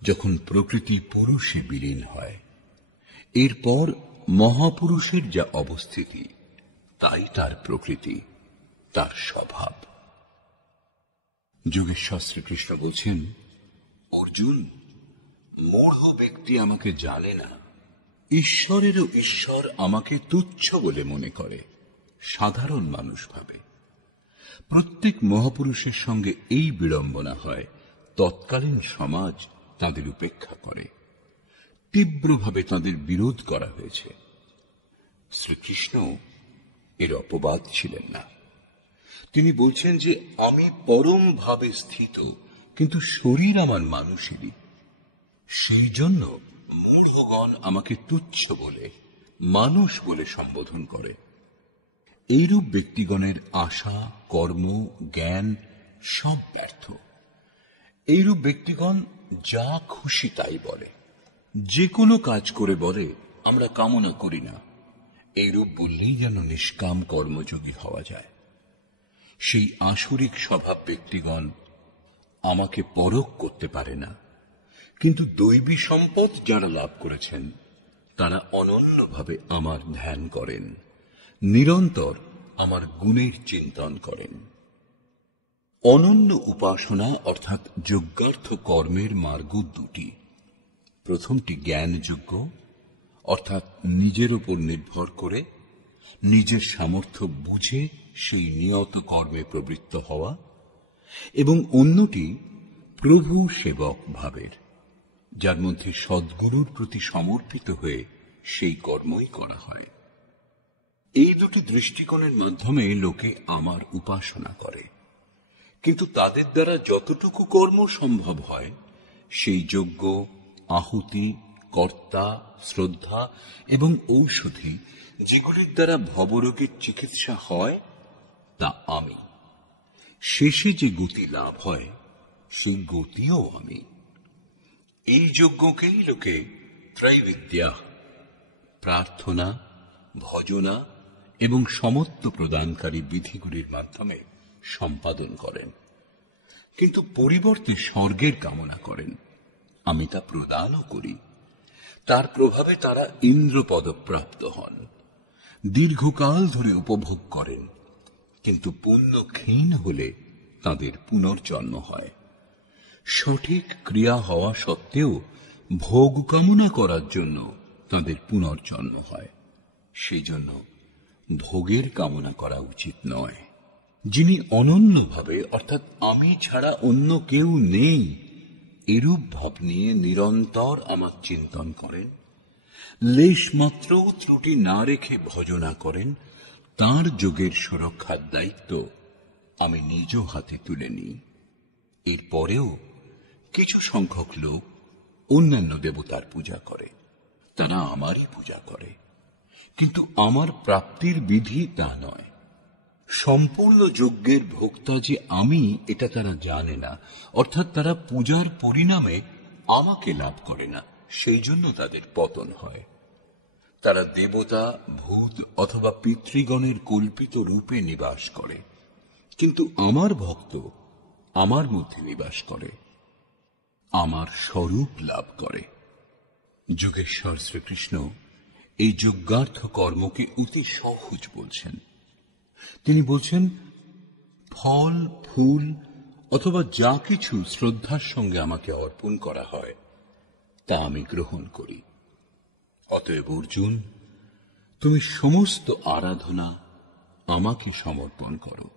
যখন প্রকৃতি পুরুষে বিলীন হয়। এরপর মহাপুরুষের যা অবস্থিতি, তাই তার প্রকৃতি, তার স্বভাব। যোগেশ্বর শ্রীকৃষ্ণ বলছেন, অর্জুন, মূঢ় ব্যক্তি আমাকে জানে না, ঈশ্বরেরও ঈশ্বর আমাকে তুচ্ছ বলে মনে করে, সাধারণ মানুষ ভাবে। প্রত্যেক মহাপুরুষের সঙ্গে এই বিড়ম্বনা হয়, তৎকালীন সমাজ তাদের উপেক্ষা করে, তীব্রভাবে তাদের বিরোধ করা হয়েছে। শ্রীকৃষ্ণ এর অপবাদ ছিলেন না। তিনি বলছেন যে আমি পরম ভাবে স্থিত, কিন্তু শরীর আমার মানুষেরই। সেই জন্য মূঢ়গণ আমাকে তুচ্ছ বলে, মানুষ বলে সম্বোধন করে। এইরূপ ব্যক্তিগণের আশা, কর্ম, জ্ঞান সব ব্যর্থ। এইরূপ ব্যক্তিগণ যা খুশি তাই বলে, যে কোনো কাজ করে বলে আমরা কামনা করি না। এইরূপ বললেই যেন নিষ্কাম কর্মযোগী হওয়া যায়। সেই আসরিক স্বভাব ব্যক্তিগণ আমাকে পরখ করতে পারে না, কিন্তু দৈবী সম্পদ যারা লাভ করেছেন তারা অনন্যভাবে আমার ধ্যান করেন, নিরন্তর আমার গুণের চিন্তন করেন। অনন্য উপাসনা অর্থাৎ যজ্ঞার্থ কর্মের মার্গ দুটি। প্রথমটি জ্ঞানযোগ্য, অর্থাৎ নিজের উপর নির্ভর করে নিজের সামর্থ্য বুঝে সেই নিয়ত কর্মে প্রবৃত্ত হওয়া, এবং অন্যটি প্রভু সেবক ভাবের, যার মধ্যে সদ্গুরুর প্রতি সমর্পিত হয়ে সেই কর্মই করা হয়। এই দুটি দৃষ্টিকোণের মাধ্যমে লোকে আমার উপাসনা করে, কিন্তু তাদের দ্বারা যতটুকু কর্ম সম্ভব হয় সেই যজ্ঞ, আহুতি, কর্তা, শ্রদ্ধা এবং ঔষধি যেগুলির দ্বারা ভবরোগের চিকিৎসা হয় তা আমি। শেষে যে গতি লাভ হয় সেই গতিও আমি। এই যজ্ঞকেই লোকে ত্রৈবিদ্যা, প্রার্থনা, ভজনা এবং সমত্ব প্রদানকারী বিধিগুলির মাধ্যমে সম্পাদন করেন, কিন্তু পরিবর্তে স্বর্গের কামনা করেন। আমি তা প্রদানও করি। তার প্রভাবে তারা ইন্দ্রপদপ্রাপ্ত হন, দীর্ঘকাল ধরে উপভোগ করেন, কিন্তু পুণ্য ক্ষীণ হলে তাদের পুনর্জন্ম হয়। সঠিক ক্রিয়া হওয়া সত্ত্বেও ভোগ কামনা করার জন্য তাদের পুনর্জন্ম হয়। সেই জন্য ভোগের কামনা করা উচিত নয়। যিনি অনন্যভাবে, অর্থাৎ আমি ছাড়া অন্য কেউ নেই, এরূপ ভাব নিয়ে নিরন্তর আমার চিন্তন করেন, লেশ মাত্রও ত্রুটি না রেখে ভজনা করেন, তাঁর যোগের সুরক্ষার দায়িত্ব আমি নিজ হাতে তুলে নিই। এরপরেও কিছু সংখ্যক লোক অন্যান্য দেবতার পূজা করে, তারা আমারই পূজা করে, কিন্তু আমার প্রাপ্তির বিধি তা নয়। সম্পূর্ণ যজ্ঞের ভোক্তা যে আমি, এটা তারা জানে না, অর্থাৎ তারা পূজার পরিণামে আমাকে লাভ করে না, সেই জন্য তাদের পতন হয়। তারা দেবতা, ভূত অথবা পিতৃগণের কল্পিত রূপে নিবাস করে, কিন্তু আমার ভক্ত আমার মধ্যে নিবাস করে, আমার স্বরূপ লাভ করে। যোগেশ্বর শ্রীকৃষ্ণ এই যজ্ঞার্থ কর্মকে অতি সহজ বলছেন। তিনি বলছেন, ফল, ফুল অথবা যা কিছু শ্রদ্ধার সঙ্গে আমাকে অর্পণ করা হয় তা আমি গ্রহণ করি। অতএব অর্জুন, তুমি সমস্ত আরাধনা আমাকে সমর্পণ করো।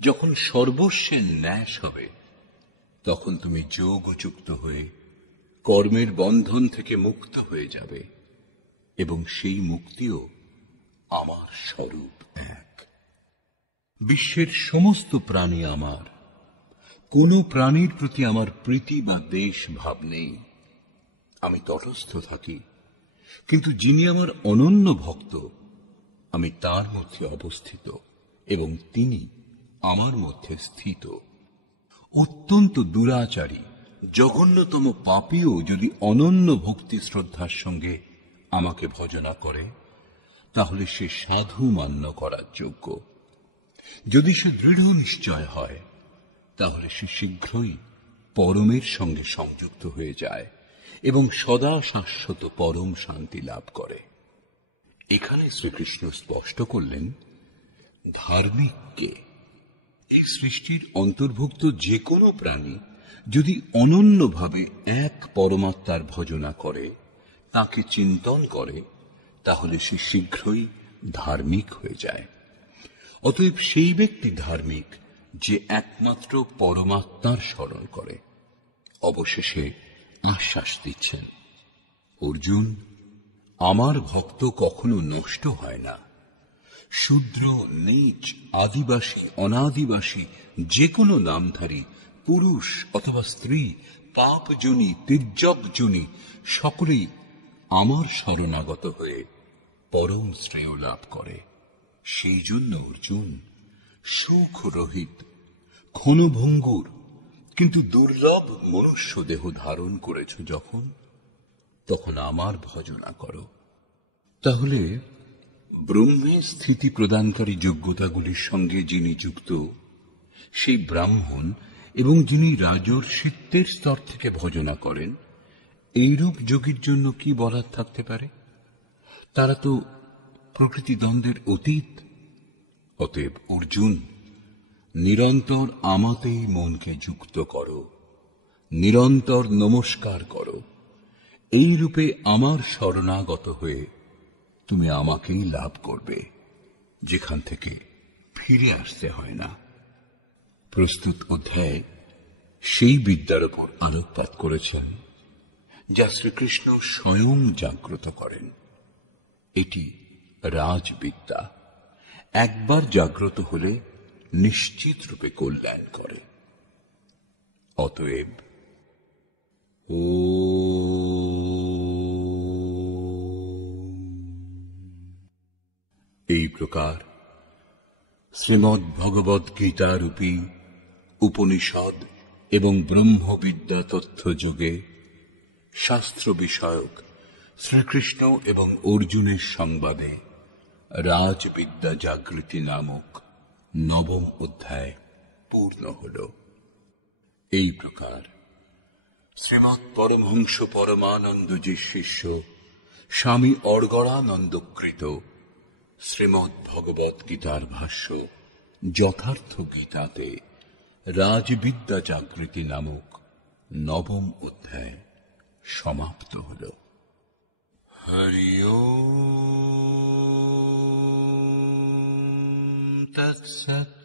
যখন সর্বস্বের ন্যাস হবে তখন তুমি যোগযুক্ত হয়ে কর্মের বন্ধন থেকে মুক্ত হয়ে যাবে, এবং সেই মুক্তিও আমার স্বরূপ এক। বিশ্বের সমস্ত প্রাণী আমার, কোন প্রাণীর প্রতি আমার প্রীতি বা দ্বেষ ভাব নেই। আমি তটস্থ থাকি, কিন্তু যিনি আমার অনন্য ভক্ত, আমি তার মধ্যে অবস্থিত এবং তিনি আমার মধ্যে স্থিত। অত্যন্ত দুরাচারী, জঘন্যতম পাপীও যদি অনন্য ভক্তি শ্রদ্ধার সঙ্গে আমাকে ভজনা করে, তাহলে সে সাধু মান্য করার যোগ্য। যদি সে দৃঢ় নিশ্চয় হয়, তাহলে সে শীঘ্রই পরমের সঙ্গে সংযুক্ত হয়ে যায় এবং সদা শাশ্বত পরম শান্তি লাভ করে। এখানে শ্রীকৃষ্ণ স্পষ্ট করলেন, ধার্মিককে, এই সৃষ্টির অন্তর্ভুক্ত যে কোনো প্রাণী যদি অনন্যভাবে এক পরমাত্মার ভজনা করে, তাকে চিন্তন করে, তাহলে সে শীঘ্রই ধার্মিক হয়ে যায়। অতএব সেই ব্যক্তি ধার্মিক যে একমাত্র পরমাত্মার স্মরণ করে। অবশেষে আশ্বাস দিচ্ছেন, অর্জুন, আমার ভক্ত কখনো নষ্ট হয় না। শূদ্র, নীচ, আদিবাসী, অনাদিবাসী, যে কোনো নামধারী, পুরুষ অথবা স্ত্রী, পাপজনী, তির্যকজনী, সকলেই আমার শরণাগত হয়ে পরম শ্রেয় লাভ করে। সেই জন্য অর্জুন, সুখ রহিত, ক্ষণভঙ্গুর কিন্তু দুর্লভ মনুষ্য দেহ ধারণ করেছ যখন, তখন আমার ভজনা করো। তাহলে ব্রহ্মে স্থিতি প্রদানকারী যোগ্যতাগুলির সঙ্গে যিনি যুক্ত, সেই ব্রাহ্মণ, এবং যিনি রাজর্ষিত্বের স্তর থেকে ভজনা করেন, এইরূপ যোগীর জন্য কি বলার থাকতে পারে? তারা তো প্রকৃতি দ্বন্দ্বের অতীত। অতএব অর্জুন, নিরন্তর আমাতেই মনকে যুক্ত করো, নিরন্তর নমস্কার করো। এই রূপে আমার শরণাগত হয়ে তুমি আমাকেই লাভ করবে, যেখান থেকে ফিরে আসতে হয় না। প্রস্তুত অধ্যায় সেই বিদ্যার উপর আলোকপাত করেছেন যা শ্রীকৃষ্ণ স্বয়ং জাগ্রত করেন। এটি রাজবিদ্যা, একবার জাগ্রত হলে নিশ্চিত রূপে কল্যাণ করে। অতএব এই প্রকার শ্রীমদ্ ভগবদ গীতা রূপী উপনিষদ এবং ব্রহ্মবিদ্যা তথ্য যোগে শাস্ত্র বিষয়ক শ্রীকৃষ্ণ এবং অর্জুনের সংবাদে রাজবিদ্যা জাগৃতি নামক নবম অধ্যায় পূর্ণ হল। এই প্রকার শ্রীমৎ পরমহংস পরমানন্দজির শিষ্য স্বামী অর্গড়ানন্দকৃত শ্রীমদ্ ভগবদ গীতার ভাষ্য যথার্থ গীতাতে রাজবিদ্যা জাগৃতি নামক নবম অধ্যায় সমাপ্ত হল। হরি ওম তৎসৎ।